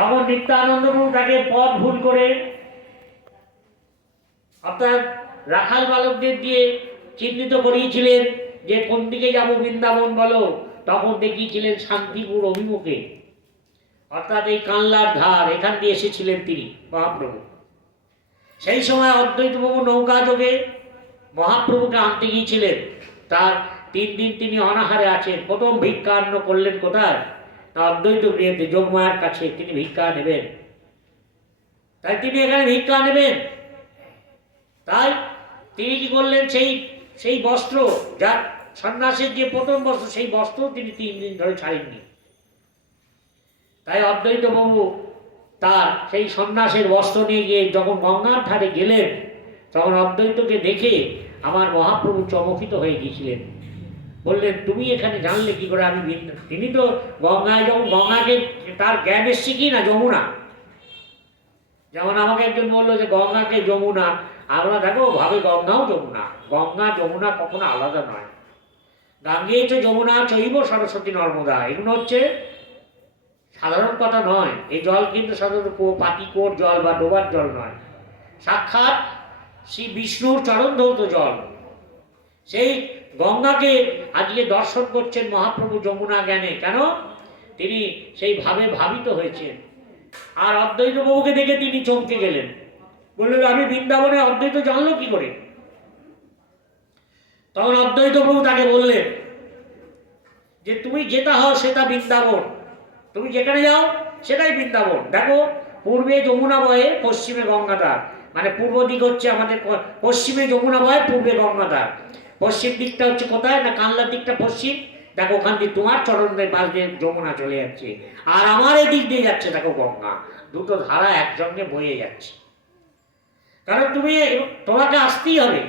তখন নিত্যানন্দ প্রভু তাকে পথ ভুল করে, অর্থাৎ রাখাল বালকদের দিয়ে চিহ্নিত করিয়েছিলেন যে কোন দিকে যাব বৃন্দাবন বলো। তখন দেখিয়েছিলেন শান্তিপুর অভিমুখে, অর্থাৎ এই কানলার ধার, এখান দিয়ে এসেছিলেন তিনি মহাপ্রভু। সেই সময় অদ্বৈত প্রভু নৌকা যোগে মহাপ্রভুকে আনতে গিয়েছিলেন। তার 3 দিন তিনি অনাহারে আছেন। প্রথম ভিক্ষান্ন করলেন কোথায়? না অদ্বৈত গৃহেতে, যোগমায়ার কাছে তিনি ভিক্ষা নেবেন। তাই তিনি এখানে ভিক্ষা নেবেন। তাই তিনি কি করলেন, সেই বস্ত্র, যা সন্ন্যাসের যে প্রথম বস্ত্র, সেই বস্ত্র তিনি 3 দিন ধরে ছাড়েননি। তাই অদ্বৈত প্রভু তার সেই সন্ন্যাসের বস্ত্র নিয়ে গিয়ে যখন গঙ্গার ধারে গেলেন, তখন অদ্বৈতকে দেখে আমার মহাপ্রভু চমকিত হয়ে গিয়েছিলেন। বললেন, তুমি এখানে জানলে কি করে আমি তিনি তো গঙ্গায়, যখন গঙ্গাকে তার জ্ঞান এসছে কি না যমুনা। যেমন আমাকে একজন বললো যে গঙ্গাকে যমুনা, আমরা দেখো ভাবে গঙ্গাও যমুনা। গঙ্গা যমুনা কখনো আলাদা নয়। গাঙ্গে চ যমুনা চৈব সরস্বতী নর্মদা, এগুলো হচ্ছে সাধারণ কথা নয়। এই জল কিন্তু সাধারণত পাতিকোর জল বা ডোবার জল নয়, সাক্ষাৎ শ্রী বিষ্ণুর চরণ ধৌত জল। সেই গঙ্গাকে আজকে দর্শন করছেন মহাপ্রভু যমুনা জ্ঞানে। কেন? তিনি সেই ভাবে ভাবিত হয়েছেন। আর অদ্বৈত প্রভুকে দেখে তিনি চমকে গেলেন, বললেন, আমি বৃন্দাবনে, অদ্বৈত জানলো কি করে? তখন অদ্বৈত প্রভু তাকে বললেন যে তুমি যেটা হও সেটা বৃন্দাবন, তুমি যেখানে যাও সেটাই বৃন্দাবন। দেখো, পূর্বে যমুনা বয়ে, পশ্চিমে গঙ্গাধার। মানে পূর্ব দিক হচ্ছে আমাদের, পশ্চিমে যমুনা বয়ে, পূর্বে গঙ্গাধার। পশ্চিম দিকটা হচ্ছে কোথায়? না কানলার দিকটা পশ্চিম। দেখো ওখান দিয়ে তোমার চরণের পাশ দিয়ে যমুনা চলে যাচ্ছে, আর আমার এদিক দিয়ে যাচ্ছে দেখো গঙ্গা। দুটো ধারা একসঙ্গে বয়ে যাচ্ছে। কারণ তোমাকে আসতেই হবে।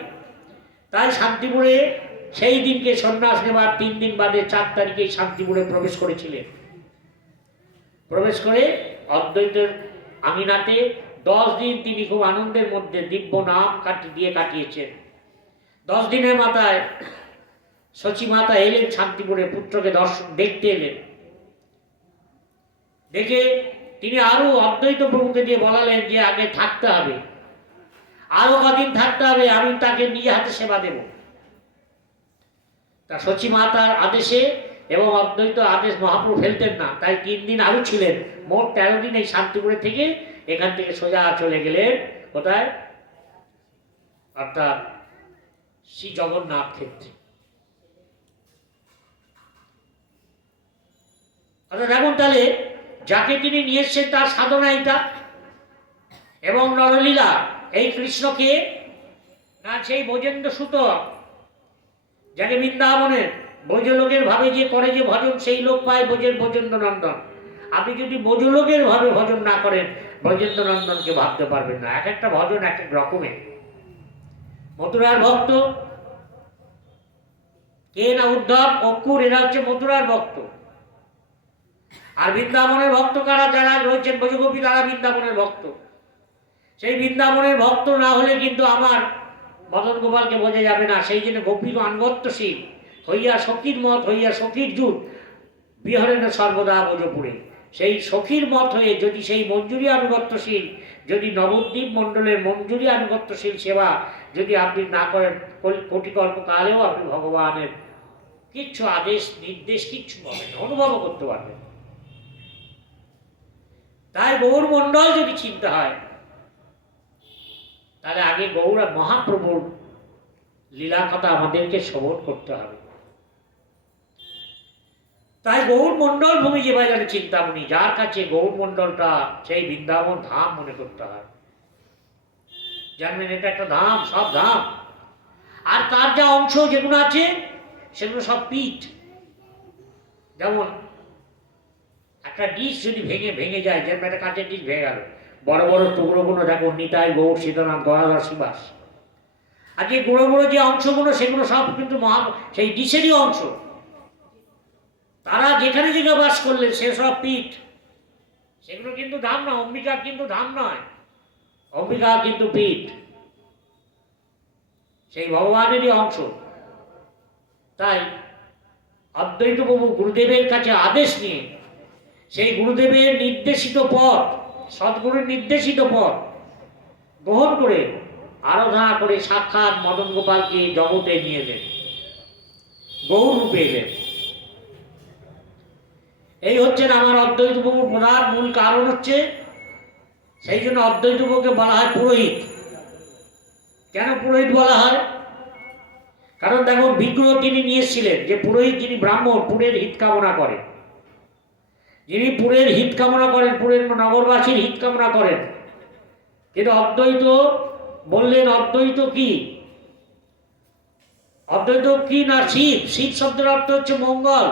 তাই শান্তিপুরে সেই দিনকে সন্ন্যাস নেবার 3 দিন বাদে 4 তারিখে শান্তিপুরে প্রবেশ করেছিলেন। প্রবেশ করে অদ্বৈতের আমিনাতে 10 দিন তিনি খুব আনন্দের মধ্যে দিব্য নাম কাটিয়েছেন। 10 দিনের মাথায় শচী মাতা এলেন শান্তিপুরে, পুত্রকে দেখতে এলেন। দেখে তিনি আরো অদ্বৈত প্রভুকে দিয়ে বলালেন যে আগে থাকতে হবে, আরো কদিন থাকতে হবে, আমি তাকে নিজে হাতে সেবা দেব। তা শচী মাতার আদেশে এবং অদ্বৈত আদেশ মহাপ্রভু ফেলতেন না, তাই 3 দিন আরো ছিলেন। মোট 13 দিন এই শান্তিপুরে থেকে এখান থেকে সোজা চলে গেলেন কোথায়? অর্থাৎ শ্রী জগন্নাথ ক্ষেত্রে। অর্থাৎ এখন তাহলে যাকে তিনি নিয়ে এসছেন তার সাধনা এটা, এবং নরলীলা এই কৃষ্ণকে, না সেই ব্রজেন্দ্র সুত, যাকে বৃন্দাবনের ব্রজলোকের ভাবে যে করে যে ভজন, সেই লোক পায় ব্রজেন্দ্র নন্দন। আপনি যদি ব্রজলোকের ভাবে ভজন না করেন, ব্রজেন্দ্র নন্দনকে ভাবতে পারবেন না। এক একটা ভজন এক এক রকমের। মথুরার ভক্ত কে? না উদ্ধব, অক্কুর, এরা হচ্ছে মথুরার ভক্ত। আর বৃন্দাবনের ভক্ত কারা? যারা রয়েছেন ব্রজগোপী, তারা বৃন্দাবনের ভক্ত। সেই বৃন্দাবনের ভক্ত না হলে কিন্তু আমার মদন গোপালকে বোঝা যাবে না। সেই জন্য গোপীর আনুগত্যশীল হইয়া সখীর মত হইয়া সখীর জুট বিহরেন সর্বদা ব্রজপুরে। সেই সখীর মত হয়ে যদি সেই মঞ্জুরি আনুগত্যশীল, যদি নবদ্বীপ মণ্ডলের মঞ্জুরি আনুগত্যশীল সেবা যদি আপনি না করেন, কোটিকল্প কালেও আপনি ভগবানের কিচ্ছু আদেশ নির্দেশ কিচ্ছু পাবেন না, অনুভব করতে পারবেন। তাই গৌর মণ্ডল যদি চিন্তা হয়, তাহলে আগে গৌর মহাপ্রভুর লীলা কথা আমাদেরকে শ্রবণ করতে হবে। তাই গৌর মণ্ডল ভূমি যে বাজারে চিন্তামণি, যার কাছে গৌর মণ্ডলটা সেই বৃন্দাবন ধাম মনে করতে হয়। জানবেন এটা একটা ধাম, সব ধাম। আর তার যা অংশ যেগুলো আছে সেগুলো সব পীঠ। যেমন একটা ডিশ যদি ভেঙে যায়, যেমন একটা কাঁচের ডিশ ভেঙে গেল, বড় বড় টুকরোগুলো দেখো নিতাই, গৌর, সীতারাম, গদাধর, শিবাস। আর যে গুঁড়ো গুঁড়ো যে অংশগুলো, সেগুলো সব কিন্তু সেই ডিশেরই অংশ। তারা যেখানে যেখানে বাস করলেন সে সব পীঠ। সেগুলো কিন্তু ধাম না। অম্বিকা কিন্তু ধাম নয়, অম্বিকা কিন্তু পীঠ, সেই ভগবানেরই অংশ। তাই অদ্বৈত প্রভু গুরুদেবের কাছে আদেশ নিয়ে সেই গুরুদেবের নির্দেশিত পথ, সদ্গুরুর নির্দেশিত পথ গ্রহণ করে আরাধনা করে সাক্ষাৎ মদন গোপালকে জগতে নিয়ে এলেন, গৌর রূপে এলেন। এই হচ্ছেন আমার অদ্বৈত প্রভুর প্রধান মূল কারণ হচ্ছে, সেই জন্য অদ্বৈত প্রভুকে বলা হয় পুরোহিত। কেন পুরোহিত বলা হয়? কারণ দেখো, বিগ্রহ তিনি নিয়ে এসেছিলেন, যে পুরোহিত যিনি ব্রাহ্মণ, পুরের হিত কামনা করেন, যিনি পুরের হিত কামনা করেন, পুরের নগরবাসীর হিত কামনা করেন। কিন্তু অদ্বৈত বললেন, অদ্বৈত কি? অদ্বৈত কি না শিব। শিব শব্দের অর্থ হচ্ছে মঙ্গল,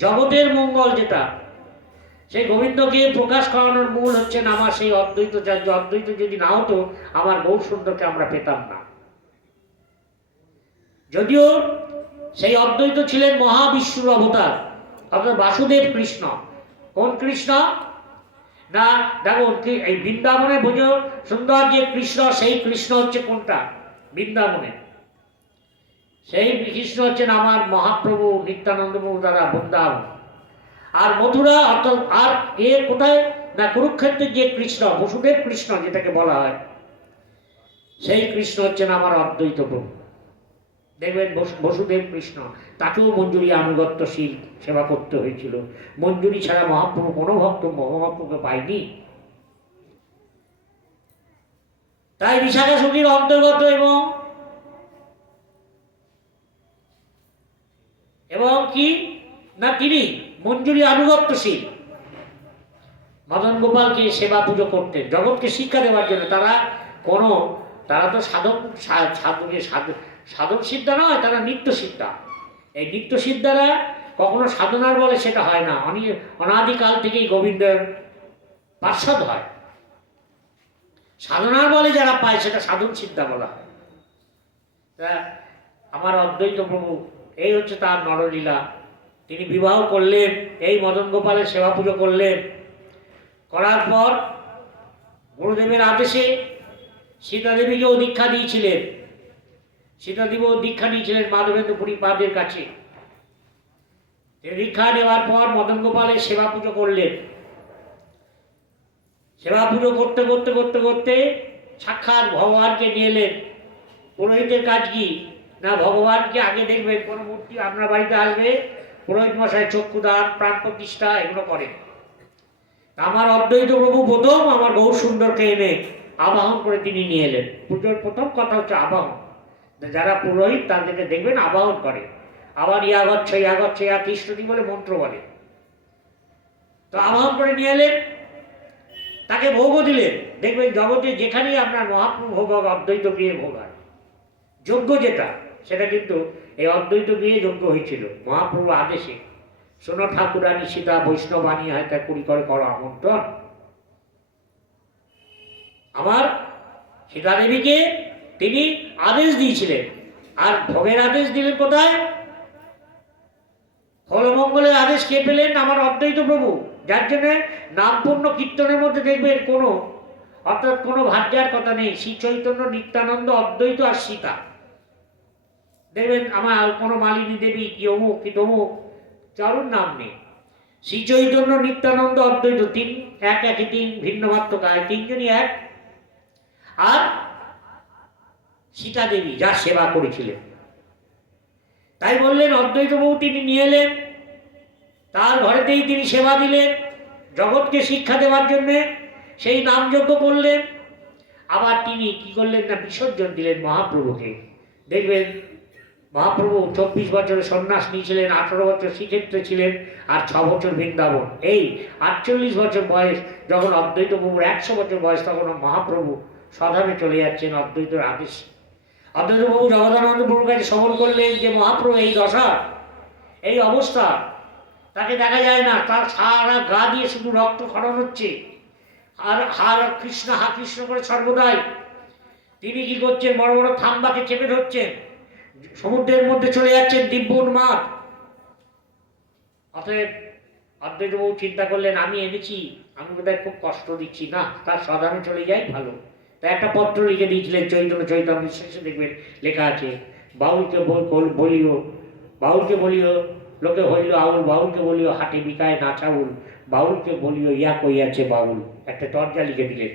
জগতের মঙ্গল যেটা, সেই গোবিন্দকে প্রকাশ করানোর মূল হচ্ছেন আমার সেই অদ্বৈত। অদ্বৈত যদি না হতো, আমার গৌর সুন্দরকে আমরা পেতাম না। যদিও সেই অদ্বৈত ছিলেন মহাবিষ্ণুর অবতার, অর্থাৎ বাসুদেব কৃষ্ণ। কোন কৃষ্ণ? না দেখো, এই বৃন্দাবনে বোঝো সুন্দর যে কৃষ্ণ, সেই কৃষ্ণ হচ্ছে কোনটা? বৃন্দাবনে সেই কৃষ্ণ হচ্ছেন আমার মহাপ্রভু নিত্যানন্দ প্রভু দ্বারা বৃন্দাবন। আর মথুরা অর্থাৎ আর এ কোথায়? না কুরুক্ষেত্রের যে কৃষ্ণ, বসুদেব কৃষ্ণ যেটাকে বলা হয়, সেই কৃষ্ণ হচ্ছেন আমার অদ্বৈত প্রভু। দেখবেন বসুদেব কৃষ্ণ, তাকেও মঞ্জুরি আনুগত্যশীল সেবা করতে হয়েছিল। মঞ্জুরি ছাড়া মহাপ্রভু কোনো ভক্ত মহাপ্রভুকে পায়নি। তাই বিশাখা সখীর অন্তর্গত এবং কি না তিনি মঞ্জুরি আনুগত্যশীল মদন গোপালকে সেবা পুজো করতেন, জগৎকে শিক্ষা দেওয়ার জন্য। তারা তো সাধন সিদ্ধা নয়, তারা নিত্য সিদ্ধা। এই নিত্য সিদ্ধারা কখনো সাধনার বলে সেটা হয় না, অনাদিকাল থেকেই গোবিন্দের পার্ষদ হয়। সাধনার বলে যারা পায় সেটা সাধন সিদ্ধা বলা হয়। তা আমার অদ্বৈত প্রভু, এই হচ্ছে তার নরলীলা। তিনি বিবাহ করলেন, এই মদন গোপালের সেবা পুজো করলেন। করার পর গুরুদেবের আদেশে সীতাদেবীকেও দীক্ষা দিয়েছিলেন। সীতাদেবীও দীক্ষা নিয়েছিলেন মাধবেন্দ্র পুরী পাদের কাছে। দীক্ষা নেওয়ার পর মদন গোপালের সেবা পুজো করলেন। সেবা পুজো করতে করতে করতে করতে সাক্ষাৎ ভগবানকে নিয়ে এলেন। পুরোহিতের কাজ কি না, ভগবানকে আগে দেখবেন, কোনো মূর্তি আপনার বাড়িতে আসবে, পুরোহিত মশাই চক্ষুদান, প্রাণ প্রতিষ্ঠা এগুলো করেন। আমার অদ্বৈত প্রভু প্রথম আমার গৌর সুন্দরকে এনে আবাহন করে তিনি নিয়ে এলেন। পুজোর প্রথম কথা হচ্ছে আবাহন। যারা পুরোহিত তাদেরকে দেখবেন আবাহন করে, আবার ইয়াগচ্ছ ইয়াগচ্ছ ইয়া কৃষ্ণটি বলে মন্ত্র বলে। তো আবাহন করে নিয়ে এলেন, তাকে ভোগও দিলেন। দেখবেন জগতে যেখানেই আপনার মহাপ্রভু ভোগ, অদ্বৈত গৃহে ভোগ হয়। যজ্ঞ যেটা, সেটা কিন্তু এই অদ্বৈত গৃহে যজ্ঞ হয়েছিল মহাপ্রভুর আদেশে। শোনো ঠাকুরানী সীতা বৈষ্ণবাণী হয় তা কুড়ি করে করো আমন্ত্রণ। আমার সীতাদেবীকে তিনি আদেশ দিয়েছিলেন, আর ভোগের আদেশ দিলেন কোথায়? হলমঙ্গলের আদেশ কে পেলেন? আমার অদ্বৈত প্রভু। যার জন্য নামপূর্ণ কীর্তনের মধ্যে দেখবেন কোনো ভাজ্যার কথা নেই। শ্রী চৈতন্য, নিত্যানন্দ, অদ্বৈত আর সীতা। দেখবেন আমার কোনো মালিনী দেবী কি অমুক কি তমুক চারুর নাম নেই। শ্রী চৈতন্য, নিত্যানন্দ, অদ্বৈত তিন, একই তিন, ভিন্ন মাত্র কায়, তিনজনই এক। আর সীতা দেবী যার সেবা করেছিলেন। তাই বললেন অদ্বৈত প্রভু তিনি নিয়ে এলেন, তার ঘরেতেই তিনি সেবা দিলেন, জগৎকে শিক্ষা দেওয়ার জন্যে সেই নামযজ্ঞ করলেন। আবার তিনি কি করলেন না, বিসর্জন দিলেন মহাপ্রভুকে। দেখবেন মহাপ্রভু 24 বছরের সন্ন্যাস নিয়েছিলেন, 18 বছর শ্রীক্ষেত্রে ছিলেন, আর 6 বছর বৃন্দাবন। এই 48 বছর বয়স যখন অদ্বৈত প্রভুর 100 বছর বয়স, তখন মহাপ্রভু স্বধামে চলে যাচ্ছেন অদ্বৈতের আদেশ। অদ্বৈত প্রভু জগদানন্দ প্রভুর কাছে শ্রবণ করলেন যে মহাপ্রভু এই দশা, এই অবস্থা, তাকে দেখা যায় না, তার সারা গা দিয়ে শুধু রক্ত খরণ হচ্ছে, আর হার কৃষ্ণ হা কৃষ্ণ করে সর্বদাই। তিনি কি করছেন? বড় বড় থাম্বাকে চেপে ধরছেন, সমুদ্রের মধ্যে চলে যাচ্ছেন দিব্য উন্মাদ। অতএব অদ্বৈতবাবু চিন্তা করলেন, আমি এনেছি, আমি বোধহয় খুব কষ্ট দিচ্ছি, না তার সদামে চলে যাই ভালো। তাই একটা পত্র লিখে দিয়েছিলেন চৈতন্য চৈতন্য শেষে দেখবেন লেখা আছে, বাউলকে বলিও, বাউলকে বলিও লোকে হইল আউল, বাউলকে বলিও হাটে বিকায় না চাউল, বাউলকে বলিও ইয়া কইয়াছে বাউল, একটা তর্জা লিখে দিলেন।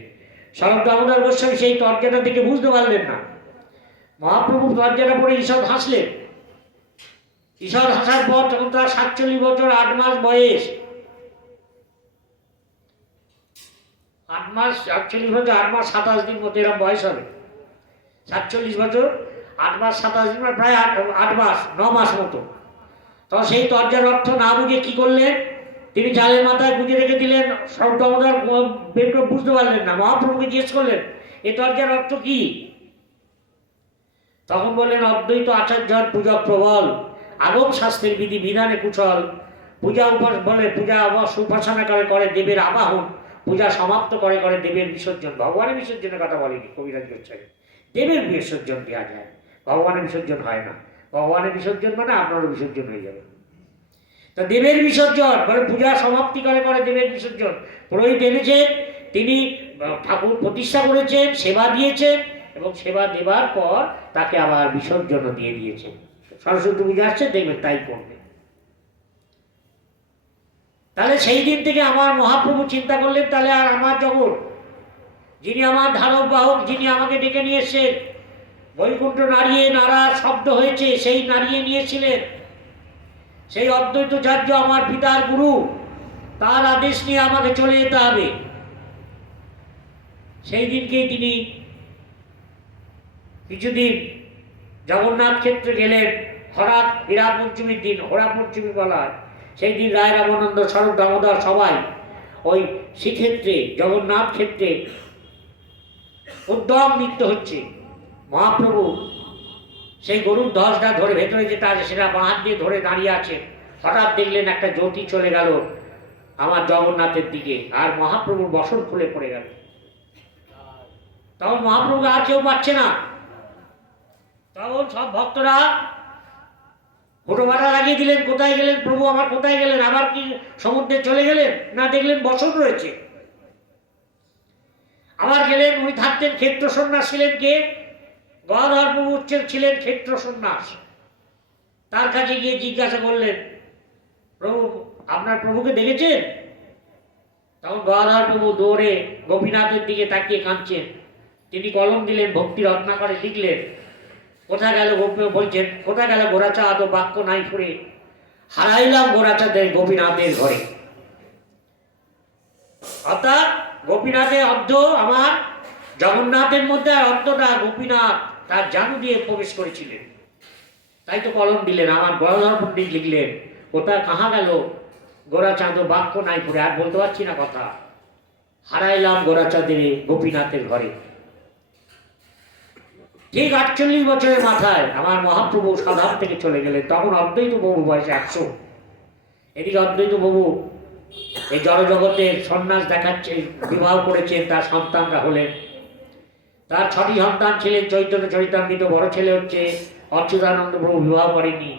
স্বরূপ দামোদর গোস্বামী সেই তর্জাটা দেখে বুঝতে পারলেন না। মহাপ্রভু তর্জাটা পড়ে ঈষৎ হাসলেন। ঈষৎ হাসার পর তখন তার 47 বছর 8 মাস বয়স। 8 মাস 48 বছর 8 মাস 27 দিন মতো এরকম বয়স হবে। 47 বছর 8 মাস 27 দিন, প্রায় 8 মাস 9 মাস মতো। তখন সেই তর্জার অর্থ না বুঝে কি করলেন, তিনি জালের মাথায় গুঁজে রেখে দিলেন। স্বরূপ দামোদর বের করে বুঝতে পারলেন না। মহাপ্রভুকে জিজ্ঞেস করলেন, এ তর্জার অর্থ কি? তখন বললেন, অদ্বৈত আচার্যর পূজা প্রবল, আগম শাস্ত্রের বিধি বিধানে কুশল, পূজা বলে পূজা উপাসনা করে দেবের আবাহন, পূজা সমাপ্ত করে দেবের বিসর্জন। ভগবানের বিসর্জনের কথা বলেনি কবিরাজ গোস্বামী, দেবের বিসর্জন দেওয়া যায়, ভগবানের বিসর্জন হয় না। ভগবানের বিসর্জন মানে আপনারও বিসর্জন হয়ে যাবে। তা দেবের বিসর্জন মানে পূজা সমাপ্তি করে দেবের বিসর্জন। পুরোহিত এনেছেন, তিনি ঠাকুর প্রতিষ্ঠা করেছেন, সেবা দিয়েছেন, এবং সেবা দেবার পর তাকে আবার বিসর্জন দিয়ে দিয়েছেন। সরস্বতী পূজা আসছে, দেখবেন তাই করবে। তাহলে সেই দিন থেকে আমার মহাপ্রভু চিন্তা করলেন, তাহলে আর আমার জগৎ, যিনি আমার ধারক বাহক, যিনি আমাকে ডেকে নিয়ে এসেছেন, বৈকুণ্ঠ নাড়িয়ে নাড়া শব্দ হয়েছে, সেই নাড়িয়ে নিয়েছিলেন সেই অদ্বৈতাচার্য আমার পিতার গুরু, তার আদেশ নিয়ে আমাকে চলে যেতে হবে। সেই দিনকেই তিনি কিছুদিন জগন্নাথ ক্ষেত্রে গেলেন। হঠাৎ হীরা পঞ্চমীর দিন, হরা পঞ্চমী বলা হয়, সেই দিন রায় রামানন্দ, স্বরূপ দামোদর সবাই ওই শ্রীক্ষেত্রে জগন্নাথ ক্ষেত্রে উদ্যম নৃত্য হচ্ছে। মহাপ্রভু সেই গরুর ধ্বজটা ধরে, ভেতরে যেটা আছে সেটা বাঁ হাত দিয়ে ধরে দাঁড়িয়ে আছে। হঠাৎ দেখলেন একটা জ্যোতি চলে গেল আমার জগন্নাথের দিকে, আর মহাপ্রভুর বসন খুলে পড়ে গেল। তখন মহাপ্রভুকে আর কেউ পাচ্ছে না। তখন সব ভক্তরা হুটোপাটা লাগিয়ে দিলেন, কোথায় গেলেন প্রভু আমার, কোথায় গেলেন? আবার কি সমুদ্রে চলে গেলেন? না, দেখলেন বসন রয়েছে। আবার গেলেন, উনি থাকতেন ক্ষেত্র সন্ন্যাস ছিলেন। কে? গদাধর প্রভু ছিলেন ক্ষেত্র সন্ন্যাস। তার কাছে গিয়ে জিজ্ঞাসা করলেন, প্রভু আপনার প্রভুকে দেখেছেন? তখন গদাধর প্রভু দৌড়ে গোপীনাথের দিকে তাকিয়ে কাঁদছেন। তিনি কলম দিলেন, ভক্তি রত্নাকরে লিখলেন, কোথায় গেল বলছেন, কোথায় গেল গোরাচা আদৌ বাক্য নাই ফুরে, হারাইলাম গোরাচাদের গোপীনাথের ঘরে। অর্থাৎ গোপীনাথের অর্ধ আমার জগন্নাথের মধ্যে, আর অর্ধটা গোপীনাথ তার জানু দিয়ে প্রবেশ করেছিলেন। তাই তো কলম দিলেন। আমার গদাধর পণ্ডিত লিখলেন, কোথায় কাহা গেল গোরাচাঁদ বাক্য নাই ফুরে, আর বলতে পারছি না কথা, হারাইলাম গোরাচাঁদের গোপীনাথের ঘরে। ঠিক 48 বছরের মাথায় আমার মহাপ্রভু সাধার থেকে চলে গেলেন। তখন অদ্বৈত প্রভু বয়সে 100। এদিকে অদ্বৈত প্রভু এই জড়জগতের সন্ন্যাস দেখাচ্ছে, বিবাহ করেছেন, তার সন্তানরা হলেন। তার 6টি সন্তান ছিলেন। চৈতন্য চরিতামৃত বড় ছেলে হচ্ছে অচ্যুতানন্দ প্রভু, বিবাহ করেননি।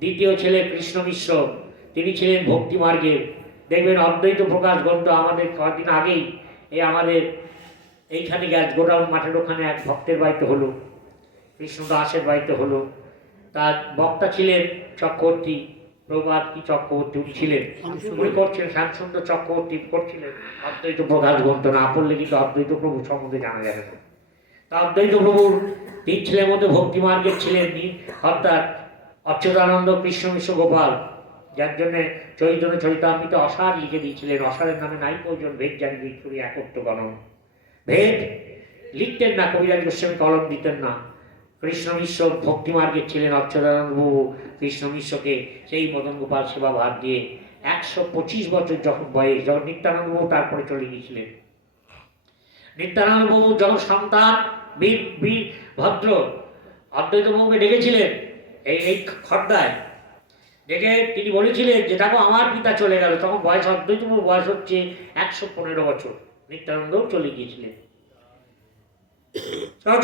দ্বিতীয় ছেলে কৃষ্ণ মিশ্র, তিনি ছিলেন ভক্তি মার্গের। দেখবেন অদ্বৈত প্রকাশ গ্রন্থ আমাদের কয়েকদিন আগেই এই আমাদের এইখানে গোডাউন মাঠের ওখানে এক ভক্তের বাড়িতে হলো, কৃষ্ণ দাসের বাড়িতে হলো। তার বক্তা ছিলেন চক্রবর্তী, প্রভাত কি চক্রবর্তী উনি ছিলেন, উনি করছিলেন শ্যামসুন্দর চক্রবর্তী করছিলেন অদ্বৈত প্রকাশ গ্রন্থ। না পড়লে কিন্তু অদ্বৈত প্রভু সম্বন্ধে জানা যাবে না। তা অদ্বৈত প্রভুর 3 ছেলের মধ্যে ভক্তি মার্গের ছিলেন অর্থাৎ অচ্যুতানন্দ, কৃষ্ণ মিশ্র, গোপাল, যার জন্য চৈতন্য চরিতামৃত অসার লিখে দিয়েছিলেন। অসারের নামে নাই প্রয়োজন, ভেদ জানি করি একত্র গণন। ভেদ লিখতেন না, কবিরাজ গোস্বামী কলম দিতেন না। কৃষ্ণ মিশ্র ভক্তি মার্গের ছিলেন। অচ্যুতানন্দ প্রভু কৃষ্ণ মিশ্রকে সেই মদন গোপাল সেবা ভার দিয়ে 125 বছর যখন বয়স, যখন নিত্যানন্দ প্রভু তারপরে চলে গিয়েছিলেন। নিত্যানন্দ প্রভু যখন সন্তান বীর ভদ্র অদ্বৈত প্রভুকে ডেকেছিলেন এই খর্দায় ডেকে, তিনি বলেছিলেন যে দেখো আমার পিতা চলে গেল। তখন বয়স অদ্বৈত প্রভুর বয়স হচ্ছে 115 বছর, নিত্যানন্দও চলে গিয়েছিলেন।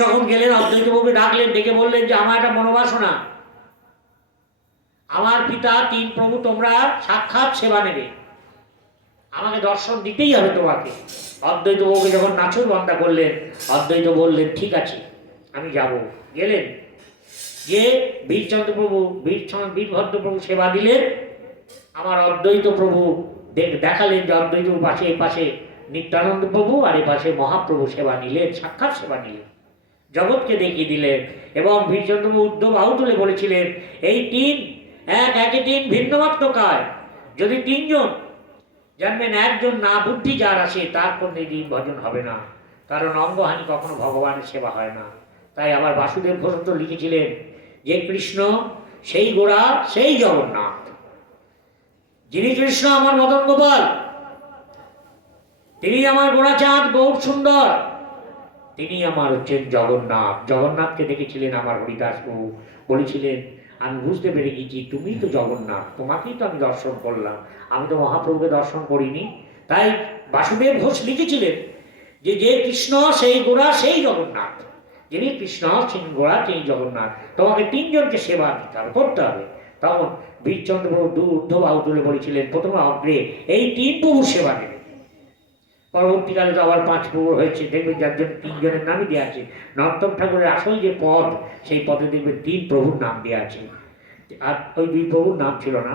যখন গেলেন অদ্বৈত প্রভুকে ডাকলেন, ডেকে বললেন যে আমার একটা মনোবাসনা, আমার পিতা 3 প্রভু তোমরা সাক্ষাৎ সেবা নেবে, আমাকে দর্শন দিতেই হবে তোমাকে। অদ্বৈত প্রভুকে যখন নাছর বান্দা করলেন, অদ্বৈত বললেন ঠিক আছে আমি যাব। গেলেন, যে বীরচন্দ্র প্রভু বীরভদ্র প্রভু সেবা দিলেন। আমার অদ্বৈত প্রভু দেখালেন যে অদ্বৈত পাশে এই পাশে নিত্যানন্দ প্রভু আর এ পাশে মহাপ্রভু সেবা নিলেন, সাক্ষাৎ সেবা নিলেন, জগৎকে দেখিয়ে দিলেন। এবং ভীরচন্দ্র উদ্ধব আহু তুলে বলেছিলেন, এই তিন একে তিন ভিন্নমাত্র কায়, যদি তিনজন জানবেন একজন না বুদ্ধি যার আসে তার কোনো দিন ভজন হবে না, কারণ অঙ্গহানি কখনো ভগবানের সেবা হয় না। তাই আবার বাসুদেব ঘোষ তো লিখেছিলেন যে কৃষ্ণ সেই গোড়া সেই জগন্নাথ, যিনি কৃষ্ণ আমার মদন গোপাল, তিনি আমার গোড়া চাঁদ গৌর সুন্দর, তিনি আমার হচ্ছেন জগন্নাথ। জগন্নাথকে দেখেছিলেন আমার হরিদাস প্রভু, বলেছিলেন আমি বুঝতে পেরে গেছি তুমি তো জগন্নাথ, তোমাকেই তো আমি দর্শন করলাম, আমি তো মহাপ্রভুকে দর্শন করিনি। তাই বাসুদেব ঘোষ লিখেছিলেন যে যে কৃষ্ণ সেই গোড়া সেই জগন্নাথ, যিনি কৃষ্ণ সেই গোড়া সেই জগন্নাথ, তোমাকে তিনজনকে সেবা দিতে হবে, করতে হবে। তখন বীরচন্দ্র প্রভু উদ্ধব আহু তুলে বলেছিলেন প্রথমে অগ্রে এই তিন প্রভুর সেবা নেবে। পরবর্তীকালে তো আবার পাঁচ প্রভু হয়েছে, দেখবেন যার জন্য তিনজনের নামই দেওয়া আছে। নর্তম ঠাকুরের আসল যে পদ, সেই পদে দেখবেন তিন প্রভুর নাম দেওয়া আছে, আর ওই দুই প্রভুর নাম ছিল না।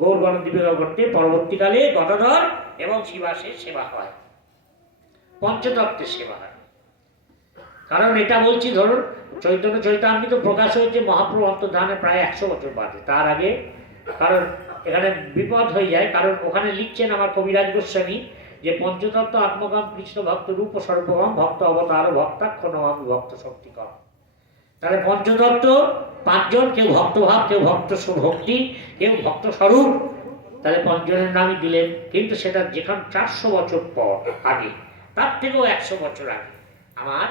গৌর গণদীপে করতে পরবর্তীকালে গদাধর এবং শিবাসের সেবা হয়, পঞ্চতত্ত্বের সেবা হয়। কারণ এটা বলছি, ধরুন চৈতন্য চৈতামৃত প্রকাশ হয়েছে মহাপ্রভু অন্তর্ধানের প্রায় 100 বছর বাদে, তার আগে। কারণ এখানে বিপদ হয়ে যায়, কারণ ওখানে লিখছেন আমার কবিরাজ গোস্বামী যে পঞ্চতত্ত্ব আত্মকাম কৃষ্ণ ভক্ত রূপ সর্বকাম ভক্ত অবতার ভক্তাক্ষণ আমি ভক্ত শক্তিকর। তাহলে পঞ্চতত্ত্ব পাঁচজন, কেউ ভক্তভাব, কেউ ভক্ত ভক্তি, কেউ ভক্ত স্বরূপ, তাহলে পঞ্চজনের নামই দিলেন। কিন্তু সেটা যেখানে 400 বছর পর আগে, তার থেকেও 100 বছর আগে আমার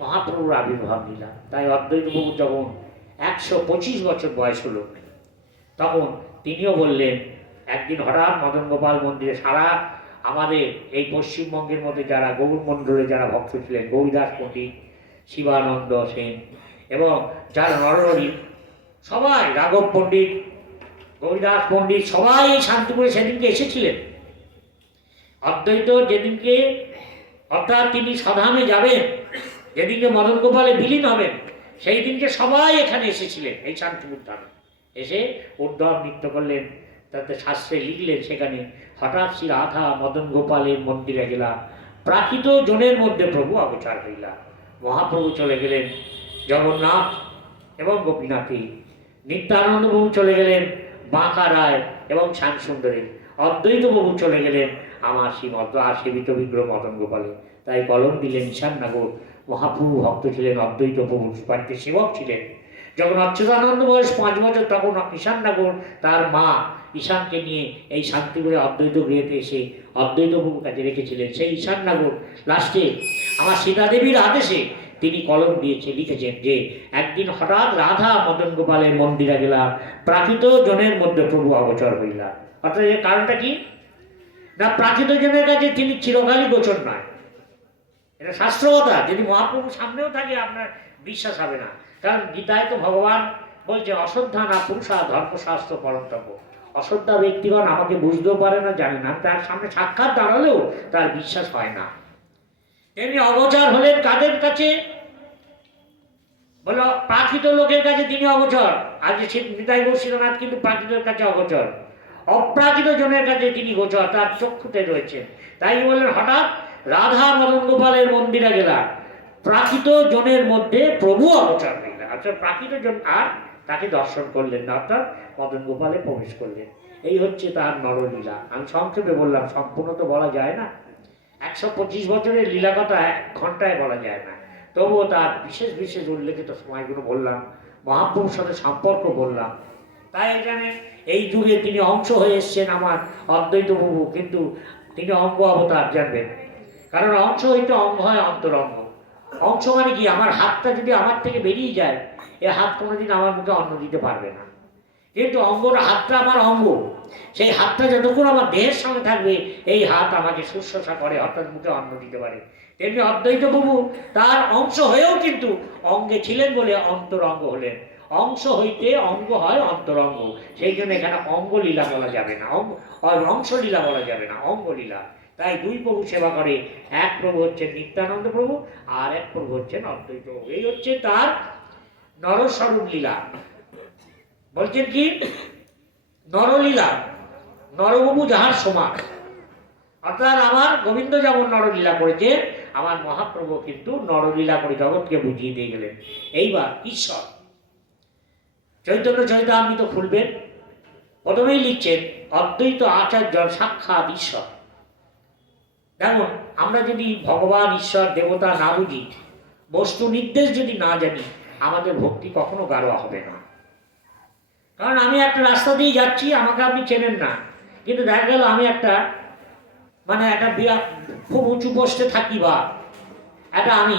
মহাপ্রভুর আবির্ভাব লীলা। তাই অদ্বৈত প্রভু যখন 125 বছর বয়স হলো, তখন তিনিও বললেন, একদিন হঠাৎ মদন গোপাল মন্দিরে সারা আমাদের এই পশ্চিমবঙ্গের মধ্যে যারা গৌর মণ্ডলে যারা ভক্ত ছিলেন, গৌরীদাস পণ্ডিত, শিবানন্দ সেন এবং যারা নরহরি, সবাই রাঘব পণ্ডিত, গৌরীদাস পণ্ডিত, সবাই এই শান্তিপুরে সেদিনকে এসেছিলেন। অদ্বৈত যেদিনকে, অর্থাৎ তিনি স্বধামে যাবেন, যেদিনকে মদন গোপালে বিলীন হবেন, সেই দিনকে সবাই এখানে এসেছিলেন এই শান্তিপুর ধামে। এসে উদ্ধব নৃত্য করলেন, তাতে শাস্ত্রে লিখলেন সেখানে, হঠাৎ শ্রী রাধা মদন গোপালের মন্দিরে গেলা, প্রাকৃত জনের মধ্যে প্রভু অবতার হইলা। মহাপ্রভু চলে গেলেন জগন্নাথ এবং গোপীনাথী, নিত্যানন্দ প্রভু চলে গেলেন বাঁকা রায় এবং শ্যামসুন্দরী, অদ্বৈত প্রভু চলে গেলেন আমার শ্রীমদ আর সেবিত বিগ্রহ মদন গোপালে। তাই কলম দিলেন ঈশাননগর। মহাপ্রভু ভক্ত ছিলেন, অদ্বৈত প্রভু বাড়িতে সেবক ছিলেন। যখন অচ্যুতানন্দ বয়স 5 বছর, তখন ঈশাননগর তার মা ঈশানকে নিয়ে এই শান্তিপুরে অদ্বৈত গৃহেতে এসে অদ্বৈত প্রভুর কাছে রেখেছিলেন। সেই ঈশাননগর লাস্টে আমার সীতাদেবীর আদেশে তিনি কলম দিয়েছে, লিখেছেন যে একদিন হঠাৎ রাধা মদন গোপালের মন্দিরে গেলা, প্রাকৃত জনের মধ্যে প্রভু অবচর হইলা। অর্থাৎ এর কারণটা কি না, প্রাকৃত জনের কাছে তিনি চিরকালই গোচর নয়, এটা শাস্ত্রকথা। যদি মহাপ্রভু সামনেও থাকে আপনার বিশ্বাস হবে না, কারণ গীতায় তো ভগবান বলছে অশ্রদ্ধা না পুরুষা ধর্মশাস্ত্র পরন্তব্য। অশ্রদ্ধা ব্যক্তিগণ আমাকে বুঝতেও পারে না, জানে না, তার সামনে সাক্ষাৎ দাঁড়ালেও তার বিশ্বাস হয় না। তেমনি অগোচর হলেন কাদের কাছে, বলো প্রাকৃত লোকের কাছে তিনি অগোচর। আজ নিতাই গৌরীনাথ কিন্তু প্রাকৃতের কাছে অগোচর, অপ্রাকৃত জনের কাছে তিনি গোচর, তার চক্ষুতে রয়েছে। তাই বললেন হঠাৎ রাধা মদন গোপালের মন্দিরে গেলা, প্রাকৃত জনের মধ্যে প্রভু অবতার হইলেন। আচ্ছা, প্রাকৃত জন আর তাকে দর্শন করলেন না, অর্থাৎ মদন গোপালে প্রবেশ করলেন। এই হচ্ছে তার নরলীলা। আমি সংক্ষেপে বললাম, সম্পূর্ণ তো বলা যায় না, 125 বছরের লীলা কথা 1 ঘন্টায় বলা যায় না, তবুও তার বিশেষ বিশেষ উল্লেখিত সময়গুলো বললাম, মহাপ্রভুর সাথে সম্পর্ক বললাম। তাই এখানে এই যুগে তিনি অংশ হয়ে এসছেন আমার অদ্বৈত প্রভু, কিন্তু তিনি অঙ্গ অবতার, জানবেন। কারণ অংশ হইতে অঙ্গ হয় অন্তরঙ্গ। অংশ মানে কি, আমার হাতটা যদি আমার থেকে বেরিয়ে যায়, এ হাত কোনোদিন আমার মুখে অন্ন দিতে পারবে না। কিন্তু অঙ্গটা, হাতটা আমার অঙ্গ, সেই হাতটা যতক্ষণ আমার দেহের সঙ্গে থাকবে, এই হাত আমাকে শুশ্রূষা করে, অর্থাৎ মুখে অন্ন দিতে পারে। তেমনি অদ্বৈত প্রভু তার অংশ হয়েও কিন্তু অঙ্গে ছিলেন বলে অন্তরঙ্গ হলেন। অংশ হইতে অঙ্গ হয় অন্তরঙ্গ, সেই জন্য এখানে অঙ্গলীলা বলা যাবে না, অংশলীলা বলা যাবে না, অঙ্গলীলা। তাই দুই প্রভু সেবা করে, এক প্রভু হচ্ছেন নিত্যানন্দ প্রভু, আর এক প্রভু হচ্ছেন অদ্বৈত প্রভু। এই হচ্ছে তার নরস্বরূপ লীলা। বলছেন কি নরলীলা, নরবাবু যাহার সমান। অর্থাৎ আমার গোবিন্দ যেমন নরলীলা করেছে, আমার মহাপ্রভু কিন্তু নরলীলা করে জগৎকে বুঝিয়ে দিয়ে গেলেন। এইবার ঈশ্বর চৈতন্য চরিতামৃত খুলবেন, প্রথমেই লিখছেন অদ্বৈত আচার্য সাক্ষাৎ ঈশ্বর। দেখুন, আমরা যদি ভগবান, ঈশ্বর, দেবতা না বুঝি, বস্তু নির্দেশ যদি না জানি, আমাদের ভক্তি কখনো গাঢ় হবে না। কারণ আমি একটা রাস্তা দিয়ে যাচ্ছি, আমাকে আপনি চেনেন না, কিন্তু দেখা গেল আমি একটা খুব উঁচু পোস্টে থাকি, বা একটা আমি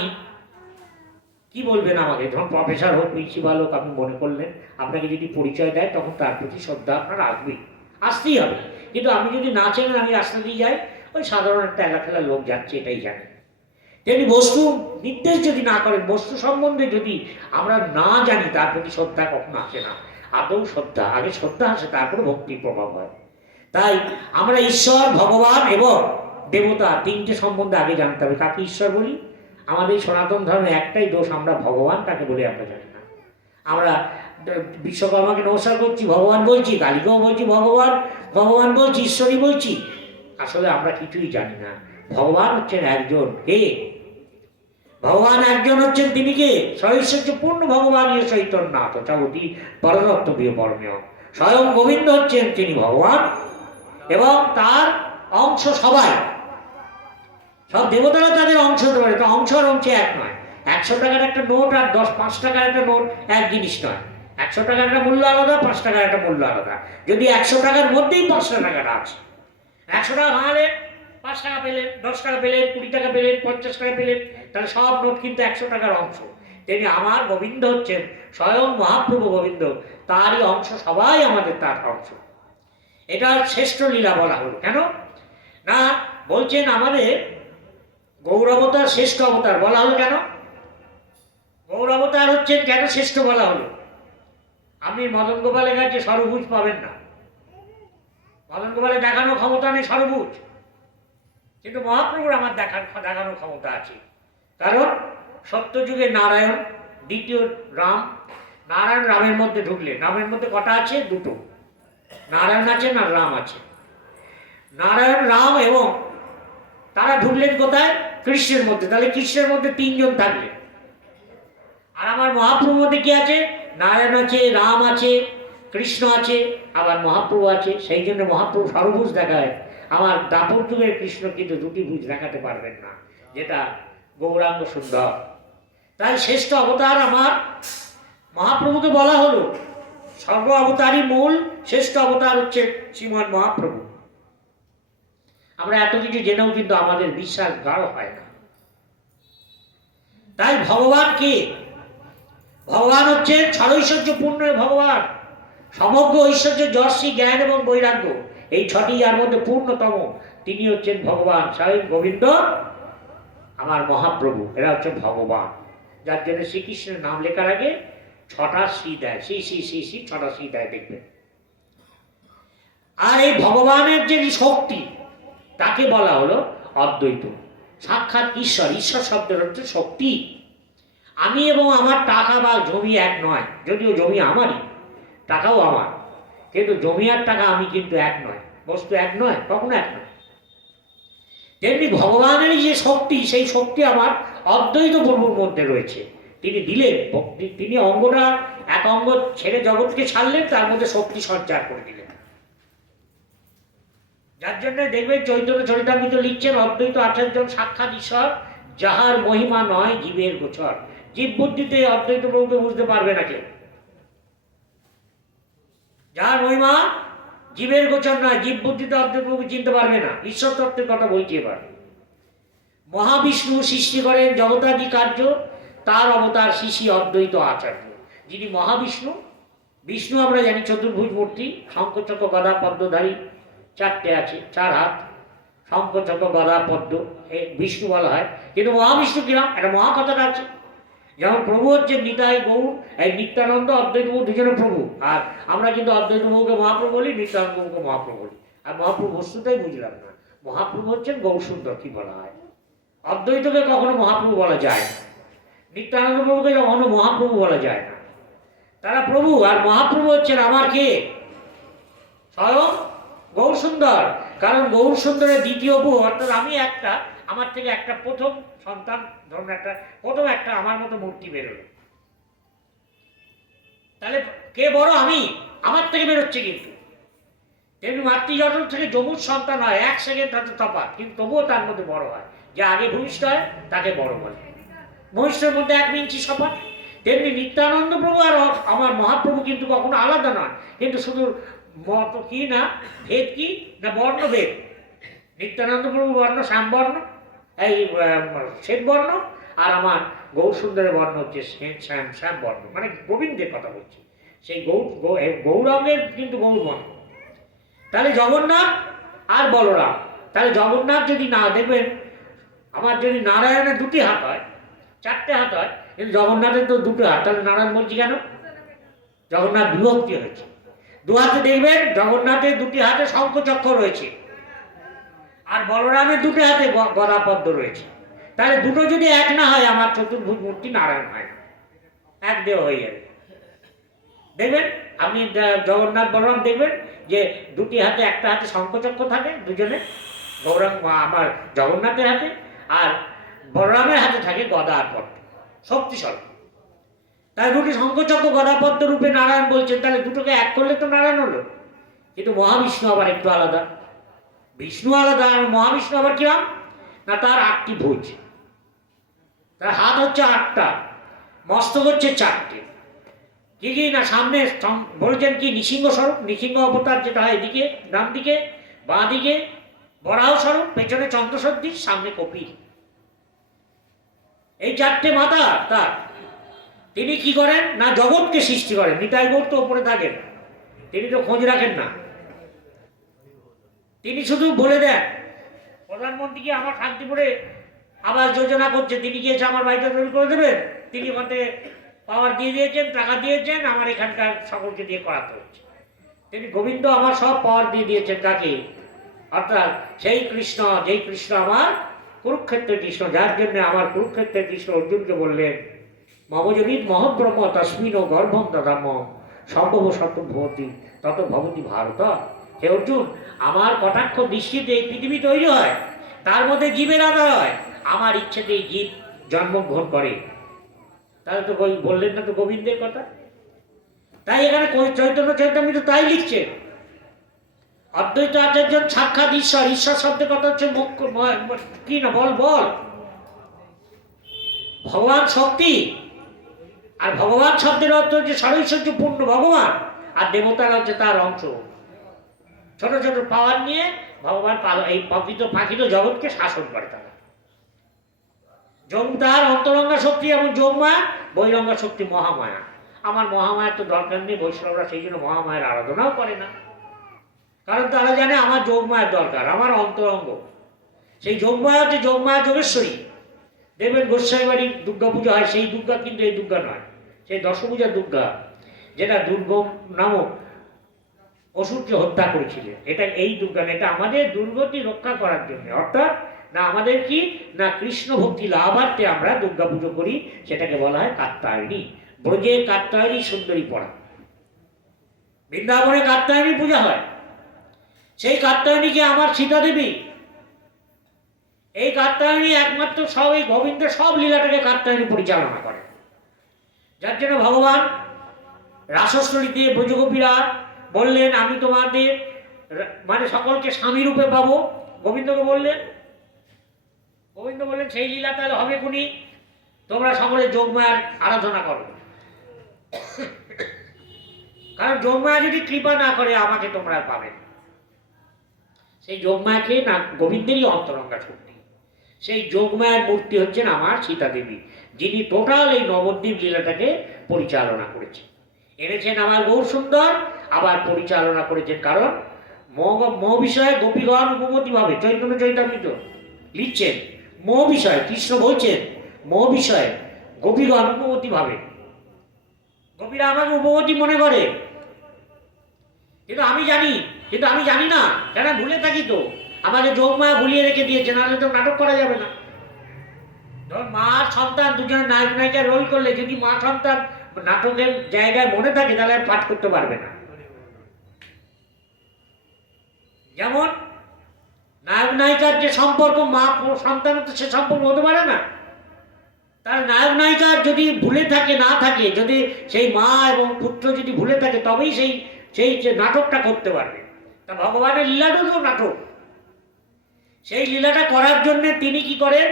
কি বলবেন আমাকে, যখন প্রফেসর হোক, প্রিন্সিপাল হোক, আপনি মনে করলেন আপনাকে যদি পরিচয় দেয়, তখন তার প্রতি শ্রদ্ধা আপনার আসবেই, আসতেই হবে। কিন্তু আপনি যদি না চেনেন, আমি রাস্তা দিয়ে যাই, ওই সাধারণ একটা এলাকার লোক যাচ্ছে, এটাই জানে। তেমনি বস্তু নির্দেশ যদি না করেন, বস্তু সম্বন্ধে যদি আমরা না জানি, তার প্রতি শ্রদ্ধা কখনো আসে না। আদৌ শ্রদ্ধা, আগে শ্রদ্ধা আসে, তারপরে ভক্তির প্রভাব হয়। তাই আমরা ঈশ্বর, ভগবান এবং দেবতা তিনটে সম্বন্ধে আগে জানতে হবে। কাকে ঈশ্বর বলি? আমাদের সনাতন ধর্মে একটাই দোষ, আমরা ভগবান কাকে বলে আমরা জানি না। আমরা বিশ্বকর্মাকে নমস্কার করছি, ভগবান বলছি, কালীকেও বলছি ভগবান, ভগবান বলছি, ঈশ্বরই বলছি, আসলে আমরা কিছুই জানি না। ভগবান হচ্ছেন একজন। কে ভগবান? একজন হচ্ছেন তিনি কে? সৈশ্বর্য পূর্ণ ভগবান ইয়ে চৈতন্যনাথ চৌতি পরদত্ত প্রিয় পরমেয়। স্বয়ং গোবিন্দ হচ্ছেন তিনি ভগবান, এবং তার অংশ সবাই, সব দেবতারা তাদের অংশ হতে পারে। তো অংশ আর অংশ এক নয়। 100 টাকার একটা নোট আর 5 টাকার একটা নোট এক জিনিস নয়। 100 টাকার একটা মূল্য আলাদা, 5 টাকার একটা মূল্য আলাদা। যদি 100 টাকার মধ্যেই 5 টাকাটা আছে, 100 টাকা ভাঙালেন, 5 টাকা পেলেন, 10 টাকা পেলেন, 20 টাকা পেলেন, 50 টাকা পেলেন, তাহলে সব নোট কিন্তু 100 টাকার অংশ। তেমনি আমার গোবিন্দ হচ্ছেন স্বয়ং মহাপ্রভু গোবিন্দ, তারই অংশ, সবাই আমাদের তার অংশ। এটা শ্রেষ্ঠ লীলা বলা হলো কেন না? বলছেন আমাদের গৌরাবতার শ্রেষ্ঠ অবতার বলা হলো কেন? গৌরাবতার হচ্ছেন কেন শ্রেষ্ঠ বলা হলো? আপনি মদন গোপালের কাছে সর্বভুজ পাবেন না। মদন গোপালের দেখানোর ক্ষমতা নেই সর্বভুজ, কিন্তু মহাপ্রভুর আমার দেখানোর ক্ষমতা আছে। কারণ সত্যযুগে নারায়ণ, দ্বিতীয় রাম। নারায়ণ রামের মধ্যে ঢুকলে, রামের মধ্যে কটা আছে? দুটো। নারায়ণ আছেন আর রাম আছে। নারায়ণ, রাম এবং তারা ঢুকলেন কোথায়? কৃষ্ণের মধ্যে। তাহলে কৃষ্ণের মধ্যে 3 জন থাকলেন। আর আমার মহাপ্রভুর মধ্যে কি আছে? নারায়ণ আছে, রাম আছে, কৃষ্ণ আছে, আবার মহাপ্রভু আছে। সেই জন্য মহাপ্রভু সর্বভুজ দেখায়। আমার দাপর যুগের কৃষ্ণ কিন্তু 2টি ভুজ দেখাতে পারবেন না, যেটা গৌরাঙ্গ সুন্দর। তাই শ্রেষ্ঠ অবতার আমার মহাপ্রভুকে বলা হলো। সর্ব অবতারই মূল, শ্রেষ্ঠ অবতার হচ্ছে শ্রীমৎ মহাপ্রভু। আমরা এত কিছু জেনেও কিন্তু আমাদের বিশ্বাস গাঢ় হয় না। তাই ভগবান কে? ভগবান হচ্ছেন ষড়ৈশ্বর্য পূর্ণ ভগবান, সমগ্র ঐশ্বর্য, যশী, জ্ঞান এবং বৈরাগ্য, এই 6টি যার মধ্যে পূর্ণতম তিনি হচ্ছেন ভগবান, স্বয়ং গোবিন্দ আমার মহাপ্রভু। এরা হচ্ছে ভগবান, যার জন্য শ্রীকৃষ্ণের নাম লেখার আগে 6টা শ্রী দেয়, শ্রী শ্রী শ্রী শ্রী 6টা শ্রী দেয়, দেখবেন। আর এই ভগবানের যে শক্তি, তাকে বলা হলো অদ্বৈত সাক্ষাৎ ঈশ্বর। ঈশ্বর শব্দের হচ্ছে শক্তি। আমি এবং আমার টাকা বা জমি এক নয়, যদিও জমি আমারই, টাকাও আমার, কিন্তু জমি আর টাকা আমি কিন্তু এক নয়, বস্তু এক নয়, কখনো এক নয়। তেমনি ভগবানের যে শক্তি, সেই শক্তি আমার অদ্বৈত প্রভুর মধ্যে রয়েছে। তিনি দিলেন, তিনি অঙ্গটা, এক অঙ্গ ছেড়ে জগৎকে ছাড়লেন, তার মধ্যে শক্তি সঞ্চার করে দিলেন। যার জন্য দেখবেন চৈতন্য চরিতামৃত লিখছেন অদ্বৈত আচার্য সাক্ষাৎ ঈশ্বর, যাহার মহিমা নয় জীবের গোচর। জীব বুদ্ধিতে অদ্বৈত প্রভুকে বুঝতে পারবে না কেউ। যাহার মহিমা জীবের গোচর নয়, জীব বুদ্ধিতে অদ্বৈত প্রভুকে চিনতে পারবে না। ঈশ্বর তত্ত্বের কথা বলছি এবার। মহাবিষ্ণু সৃষ্টি করেন জগতাদি কার্য, তার অবতার শ্রী অদ্বৈত আচার্য, যিনি মহাবিষ্ণু। বিষ্ণু আমরা জানি চতুর্ভুজ মূর্তি, শঙ্খচক্র গদা পদ্মধারী, 4টে আছে, 4 হাত, শঙ্খচক্র গদা পদ্ম, বিষ্ণু বলা হয়। কিন্তু মহাবিষ্ণু কিরম? একটা মহা কথাটা আছে। যেমন প্রভু হচ্ছে নিতাই গৌর, এই নিত্যানন্দ, অদ্বৈত প্রভু দুজনে প্রভু। আর আমরা কিন্তু অদ্বৈত প্রভুকে মহাপ্রভু বলি, নিত্যানন্দ প্রভুকে মহাপ্রভু বলি। আর মহাপ্রভু বস্তুটাই বুঝলাম না। মহাপ্রভু হচ্ছেন গৌর সুন্দর, কি বলা হয়। অদ্বৈতকে কখনো মহাপ্রভু বলা যায় না, নিত্যানন্দ প্রভুকে কখনো মহাপ্রভু বলা যায় না। তারা প্রভু, আর মহাপ্রভু হচ্ছেন আমার কে? স্বয়ং গৌর সুন্দর। কারণ গৌর সুন্দরের দ্বিতীয় বউ অর্থাৎ আমি একটা, আমার থেকে একটা প্রথম সন্তান, ধরুন একটা প্রথম একটা আমার মতো মূর্তি বেরোলো, তাহলে কে বড়? আমি, আমার থেকে বেরোচ্ছে। কিন্তু তেমনি মাতৃজঠর থেকে যমুর সন্তান হয়, 1 সেকেন্ড হয়তো তফাৎ, কিন্তু তবুও তার মধ্যে বড় হয়। যে আগে ভূমিষ্ঠ হয় তাকে বড় বলে। মহিষ্ঠের মধ্যে 1 ইঞ্চি সফাৎ। তেমনি নিত্যানন্দ প্রভু আর আমার মহাপ্রভু কিন্তু কখনো আলাদা নয়, কিন্তু শুধু মত কি না, ভেদ কি না, বর্ণভেদ। নিত্যানন্দ প্রভু বর্ণ শ্যামবর্ণ, এই শ্বেতবর্ণ, আর আমার গৌর সুন্দরের বর্ণ হচ্ছে শ্যামবর্ণ, মানে গোবিন্দের কথা বলছি। সেই গৌরাঙ্গের কিন্তু গৌর বর্ণ। তাহলে জগন্নাথ আর বলরাম, তাহলে জগন্নাথ যদি না দেখবেন, আমার যদি নারায়ণের 2টি হাত হয়, 4টে হাত হয়, কিন্তু জগন্নাথের তো 2টো হাত, তাহলে নারায়ণ বলছি কেন? জগন্নাথ বিভক্তি হয়েছে। 2 হাতে দেখবেন জগন্নাথের 2টি হাতে শঙ্খ চক্র রয়েছে, আর বলরামের 2টি হাতে গদা পদ্ম রয়েছে। তাহলে দুটো যদি এক না হয়, আমার চতুর্ভুজ মূর্তি নারায়ণ হয় না, এক দেহ হয়ে যাবে। দেখবেন আপনি জগন্নাথ বলরাম দেখবেন যে 2টি হাতে, একটা হাতে শঙ্খচক্র থাকে দুজনে, গৌরাঙ্গ আমার জগন্নাথের হাতে, আর বলরামের হাতে থাকে গদা আর পদ্ম, শক্তিশালী। তাই 2টি শঙ্খচক্র গদাপদ্ম রূপে নারায়ণ বলছেন, তাহলে দুটোকে এক করলে তো নারায়ণ হলো। কিন্তু মহাবিষ্ণু আবার একটু আলাদা। বিষ্ণু আলাদা, আর মহাবিষ্ণু আবার কিরম না, তার 8টি ভুজ, তার হাত হচ্ছে 8টা, মস্তক হচ্ছে 4টে। কি কি না, সামনে বলছেন কি নৃসিংহ স্বরূপ, নৃসিংহ অবতার যেটা হয় এদিকে ডান দিকে, বাঁ দিকে বরাহ স্বরূপ, পেছনে চন্দ্রসদৃশ, সামনে কপিল। এই 4টে মাথা তার। তিনি কি করেন না, জগৎকে সৃষ্টি করেন। নিতাই গৌর তো ওপরে থাকেন, তিনি তো খোঁজ রাখেন না, তিনি শুধু বলে দেন। প্রধানমন্ত্রীকে আমার শান্তিপুরে আবাস যোজনা করছে, তিনি গিয়েছে আমার বাড়িটা তৈরি করে দেবেন, তিনি ওখান থেকে পাওয়ার দিয়ে দিয়েছেন, টাকা দিয়েছেন, আমার এখানকার সকলকে দিয়ে করাতে হচ্ছে। তিনি গোবিন্দ আমার সব পাওয়ার দিয়ে দিয়েছেন কাকে? অর্থাৎ সেই কৃষ্ণ, যেই কৃষ্ণ আমার কুরুক্ষেত্রের কৃষ্ণ, যার জন্য আমার কুরুক্ষেত্রের কৃষ্ণ অর্জুনকে বললেন, মমজনিত মহব্রহ্ম তস্মিন ও গর্ভম দদাম সম্ভব সত্য ভবতি তত ভবতি ভারত। হে অর্জুন, আমার কটাক্ষ দৃষ্টিতে এই পৃথিবী তৈরি হয়, তার মধ্যে জীবের আধার হয়, আমার ইচ্ছেতে এই জীব জন্মগ্রহণ করে। তাহলে তো বললেন না তো গোবিন্দের কথা। তাই এখানে চৈতন্য চৈতন্য তাই লিখছে, অদ্বৈত আচার্য সাক্ষাৎ ঈশ্বর। ঈশ্বর শব্দের কথা হচ্ছে কি না, বল বল, ভগবান শক্তি। আর ভগবান শব্দের অর্থ হচ্ছে সরৈশ্বর্যপূর্ণ ভগবান, আর দেবতারা হচ্ছে তার অংশ। ছোট ছোট পাওয়ার নিয়ে ভগবান এই পাখিত জগৎকে শাসন করে। তারা তার অন্তরঙ্গা শক্তি এবং যোগমায়া, বহিরঙ্গা শক্তি মহামায়া। আমার মহামায়ার তো দরকার নেই, বৈষ্ণবরা সেই জন্য মহামায়ের আরাধনাও করে না, কারণ তারা জানে আমার যোগমায়ের দরকার, আমার অন্তরঙ্গ। সেই যোগমায়া হচ্ছে যোগমায়া যোগেশ্বরী। দেখবেন গোস্বাই বাড়ির দুর্গা পুজো হয়, সেই দুর্গা কিন্তু এই দুর্গা নয়, সেই দশভূজার দুর্গা, যেটা দুর্গম নামক অসুরকে হত্যা করেছিলেন। এটা এই দুর্গা, এটা আমাদের দুর্গতি রক্ষা করার জন্য, অর্থাৎ না আমাদের কি না কৃষ্ণ ভক্তি লাভার্থে আমরা দুর্গা পুজো করি, সেটাকে বলা হয় কাত্যায়নী। ব্রজে কাত্যায়নী সুন্দরী পড়া, বৃন্দাবনে কাত্যায়নী পূজা হয়। সেই কাত্যায়নীকে আমার সীতা দেবী, এই কাত্যায়নী একমাত্র সব এই গোবিন্দের সব লীলাটাকে কাত্যায়নী পরিচালনা করে। যার জন্য ভগবান রাসস্থলীতে ব্রজগোপীরা বললেন, আমি তোমাদের মানে সকলকে স্বামী রূপে পাবো। গোবিন্দকে বললেন, গোবিন্দ বললেন সেই লীলা তাহলে হবে কোনি, তোমরা সকলে যোগমায়ার আরাধনা করো। কারণ যোগমায়া যদি কৃপা না করে আমাকে তোমরা পাবে। সেই যোগমায়াকে না গোবিন্দেরই অন্তরঙ্গা শক্তি, সেই যোগমায়ের মূর্তি হচ্ছেন আমার সীতা দেবী, যিনি টোটাল এই নবদ্বীপ লীলাটাকে পরিচালনা করেছেন। এনেছেন আমার গৌর সুন্দর, আবার পরিচালনা করেছেন। কারণ মোহ বিষয়ে গোপীগণ উপমতি ভাবে চৈতন্য চৈতামৃত লিখছেন, মোহ বিষয় কৃষ্ণ বলছেন, মোহ বিষয়ে গোপীগণ উপমতি ভাবে, গোপীরা আমাকে উপমতি মনে করে, কিন্তু আমি জানি না, কেন ভুলে থাকি তো। আমাকে যোগমায়া ভুলিয়ে রেখে দিয়েছে, নাহলে তো নাটক করা যাবে না। ধর মা সন্তান দুজনে নায়ক নায়িকা রোল করলে যদি মা সন্তান নাটকের জায়গায় মনে থাকে, তাহলে আর পাঠ করতে পারবে না। যেমন নায়ক নায়িকার যে সম্পর্ক মা সন্তানের তো সে সম্পর্ক হতে পারে না। তার নায়ক নায়িকার যদি ভুলে থাকে না থাকে, যদি সেই মা এবং পুত্র যদি ভুলে থাকে, তবেই সেই সেই যে নাটকটা করতে পারবে। তা ভগবানের লীলাটাও তো নাটক। সেই লীলাটা করার জন্য তিনি কি করেন,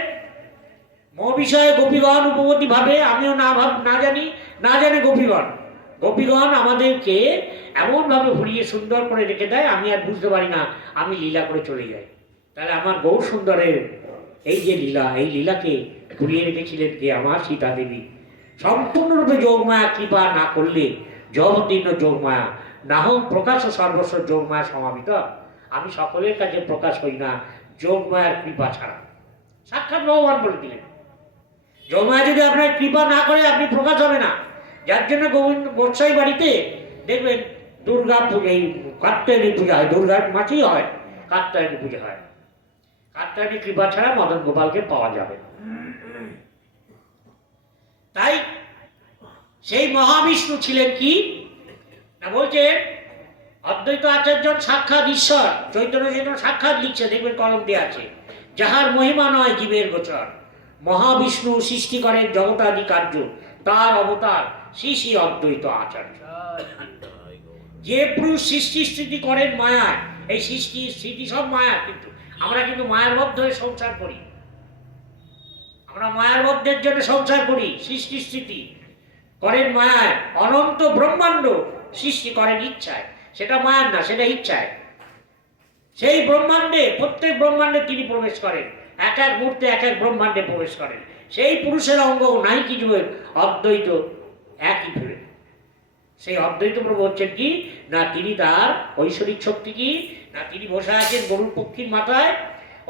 মোহ বিষয়ে গোপীগণ উপপত্তি ভাবে, আমিও না জানি, না জানে গোপীগণ। গোপীগণ আমাদেরকে এমনভাবে ভুলিয়ে সুন্দর করে রেখে দেয়, আমি আর বুঝতে পারি না, আমি লীলা করে চলে যাই। তাহলে আমার গৌর সুন্দরের এই যে লীলা, এই লীলাকে ঘুরিয়ে রেখেছিলেন কে? আমার সীতা দেবী। সম্পূর্ণরূপে যোগমায়া কৃপা না করলে, জবতীর্ণ যোগমায়া নাহং প্রকাশ সর্বস্ব যোগমায়া সমাবিত, আমি সকলের কাছে প্রকাশ হই না যোগমায়ার কৃপা ছাড়া। সাক্ষাৎ ভগবান বলে দিলেন, যোগমায়া যদি আপনার কৃপা না করে আপনি প্রকাশ হবে না। যার জন্য গোবিন্দ গোসাই বাড়িতে দেখবেন দুর্গা পূজা, এই কাত্যায়নী পূজা হয়, দুর্গার মাসেই হয় কাত্যায়নী পূজা হয়। কাত্যায়নী কৃপা ছাড়া মদন গোপালকে পাওয়া যাবে। তাই সেই মহাবিষ্ণু ছিলেন কি না, বলছে অদ্বৈত আচার্য সাক্ষাৎ ঈশ্বর, চৈতন্য চৈতন্য সাক্ষাৎ লিখছে, দেখবেন কলম দিয়ে আছে, যাহার মহিমা নয় জীবের গোচর, মহাবিষ্ণু সৃষ্টি করেন জগতাদি কার্য, তার অবতার শ্রী শ্রী অদ্বৈত আচার্য। যে পুরুষ সৃষ্টি স্থিতি করেন মায়ায়, এই সৃষ্টি স্থিতি সব মায়া, কিন্তু আমরা কিন্তু মায়ার মধ্যে সংসার করি, আমরা মায়ার মধ্যের জন্য সংসার করি। সৃষ্টি স্থিতি করেন মায়ায়, অনন্ত ব্রহ্মাণ্ড সৃষ্টি করেন ইচ্ছায়, সেটা মায়ার না, সেটা ইচ্ছায়। সেই ব্রহ্মাণ্ডে, প্রত্যেক ব্রহ্মাণ্ডে তিনি প্রবেশ করেন, এক এক মুহূর্তে এক এক ব্রহ্মাণ্ডে প্রবেশ করেন। সেই পুরুষের অঙ্গ নাই কিছু অদ্বৈত একই ফিরে। সেই অদ্বৈত প্রভু হচ্ছেন কি না, তিনি তার ঐশ্বরিক শক্তি কি না, তিনি বসে আছেন গরুর পক্ষীর মাথায়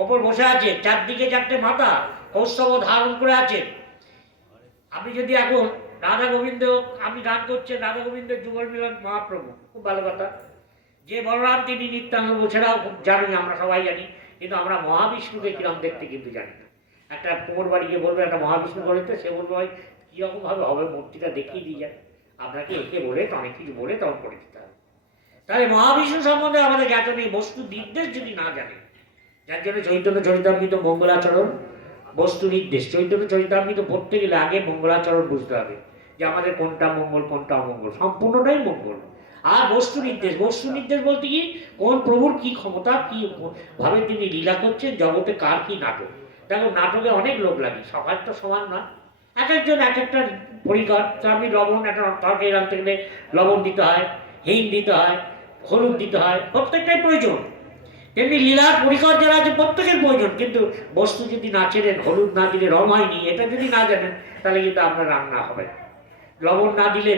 ওপর বসে আছেন, চারদিকে চারটে মাথা, কৌস্তব ধারণ করে আছেন। আপনি যদি এখন রাধা গোবিন্দ, আপনি গান করছেন রাধা গোবিন্দের যুগল মিলন মহাপ্রভু, খুব ভালো কথা। যে বলরাম তিনি নিত্যানন্দ, সেটাও খুব জানি, আমরা সবাই জানি, কিন্তু আমরা মহাবিষ্ণুকে কিরম দেখতে কিন্তু জানি না। একটা কুমোর বাড়ি গিয়ে বলবে একটা মহাবিষ্ণু বলতে, সে বলবে ভাই কীরকম ভাবে হবে, মূর্তিটা দেখিয়ে দিয়ে যায়। আপনাকে একে বলে অনেক কিছু বলে তখন করে দিতে হবে। তাহলে মহাবিষ্ণু সম্বন্ধে আমাদের জ্ঞাত নেই, বস্তু নির্দেশ যদি না জানে, যার জন্য চৈতন্য চরিতামৃত মঙ্গলাচরণ বস্তু নির্দেশ। চৈতন্য চরিতামৃত পড়তে গেলে আগে মঙ্গলাচরণ বুঝতে হবে, যে আমাদের কোনটা মঙ্গল কোনটা অমঙ্গল, সম্পূর্ণটাই মঙ্গল। আর বস্তু নির্দেশ, বস্তু নির্দেশ বলতে কি, কোন প্রভুর কি ক্ষমতা, কি ভাবে তিনি লীলা করছেন, জগতে কার কি নাটক। দেখো নাটকে অনেক লোক লাগে, সবার তো সমান না, এক একজন এক একটা পরিকর। তো আমি লবণ, একটা তরকারি রাঁধতে গেলে লবণ দিতে হয়, হিং দিতে হয়, হলুদ দিতে হয়, প্রত্যেকটাই প্রয়োজন। তেমনি লীলার পরিকর যারা আছে প্রত্যেকের প্রয়োজন, কিন্তু বস্তু যদি না চেনেন, হলুদ না দিলে রং হয়নি, এটা যদি না জানেন, তাহলে কিন্তু আপনার রান্না হবে। লবণ না দিলে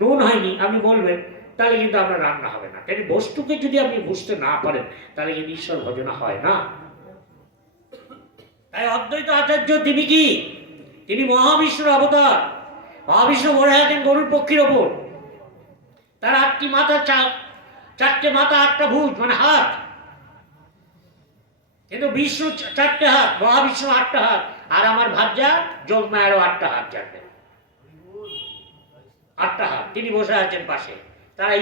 নুন হয়নি আপনি বলবেন, তাহলে কিন্তু আপনার রান্না হবে না। তাই বস্তুকে যদি আপনি বুঝতে না পারেন, তাহলে কিন্তু ঈশ্বর ভজনা হয় না। তাই অদ্বৈত আচার্য তিনি কি, তিনি মহাবিষ্ণুর অবতার। মহাবিষ্ণু বলে আছেন গরুর পক্ষীর ওপর, তার 8টি মাথা, চারটে মাথা, 8টা ভুজ মানে হাত, কিন্তু বিষ্ণু 4টে হাত, মহাবিষ্ণু 8টা হাত, আর আমার ভাজ্যা যোগমায়ারও 8টা হাত, যাবে 8টা হাত, তিনি বসে আছেন পাশে। তাই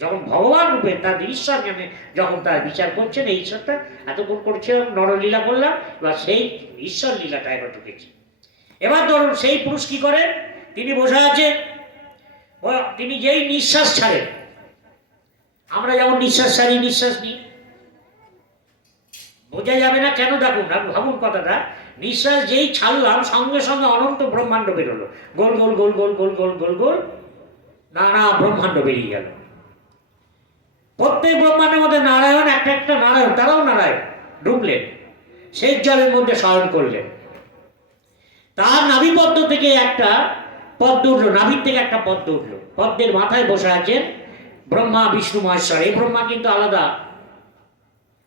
যখন ভগবান রূপে তার ঈশ্বর জ্ঞানে যখন তার বিচার করছেন, এই ঈশ্বরটা এতক্ষণ করছিলাম নরলীলা বললাম, এবার সেই ঈশ্বর লীলাটা এবার ঢুকেছি। এবার ধরুন সেই পুরুষ কি করেন, তিনি বসে আছেন, তিনি যেই নিঃশ্বাস ছাড়েন, আমরা যেমন নিঃশ্বাস ছাড়ি নিঃশ্বাস নিই, বোঝা যাবে না কেন, দেখুন ভাবুন কথাটা, নিঃশ্বাস যেই ছাড়লাম সঙ্গে সঙ্গে অনন্ত ব্রহ্মাণ্ড বেরোলো, গোল গোল গোল গোল গোল গোল গোল গোল নানা ব্রহ্মাণ্ড বেরিয়ে গেল। প্রত্যেক ব্রহ্মাণ্ডের মধ্যে নারায়ণ, একটা একটা নারায়ণ, তারাও নারায়ণ ঢুকলেন, সেই জলের মধ্যে শয়ন করলেন। তার নাভিপদ্ম থেকে একটা পদ্ম উঠলো, নাভির থেকে একটা পদ্ম উঠলো, পদ্মের মাথায় বসে আছেন ব্রহ্মা বিষ্ণু মহেশ্বর। এই ব্রহ্মা কিন্তু আলাদা,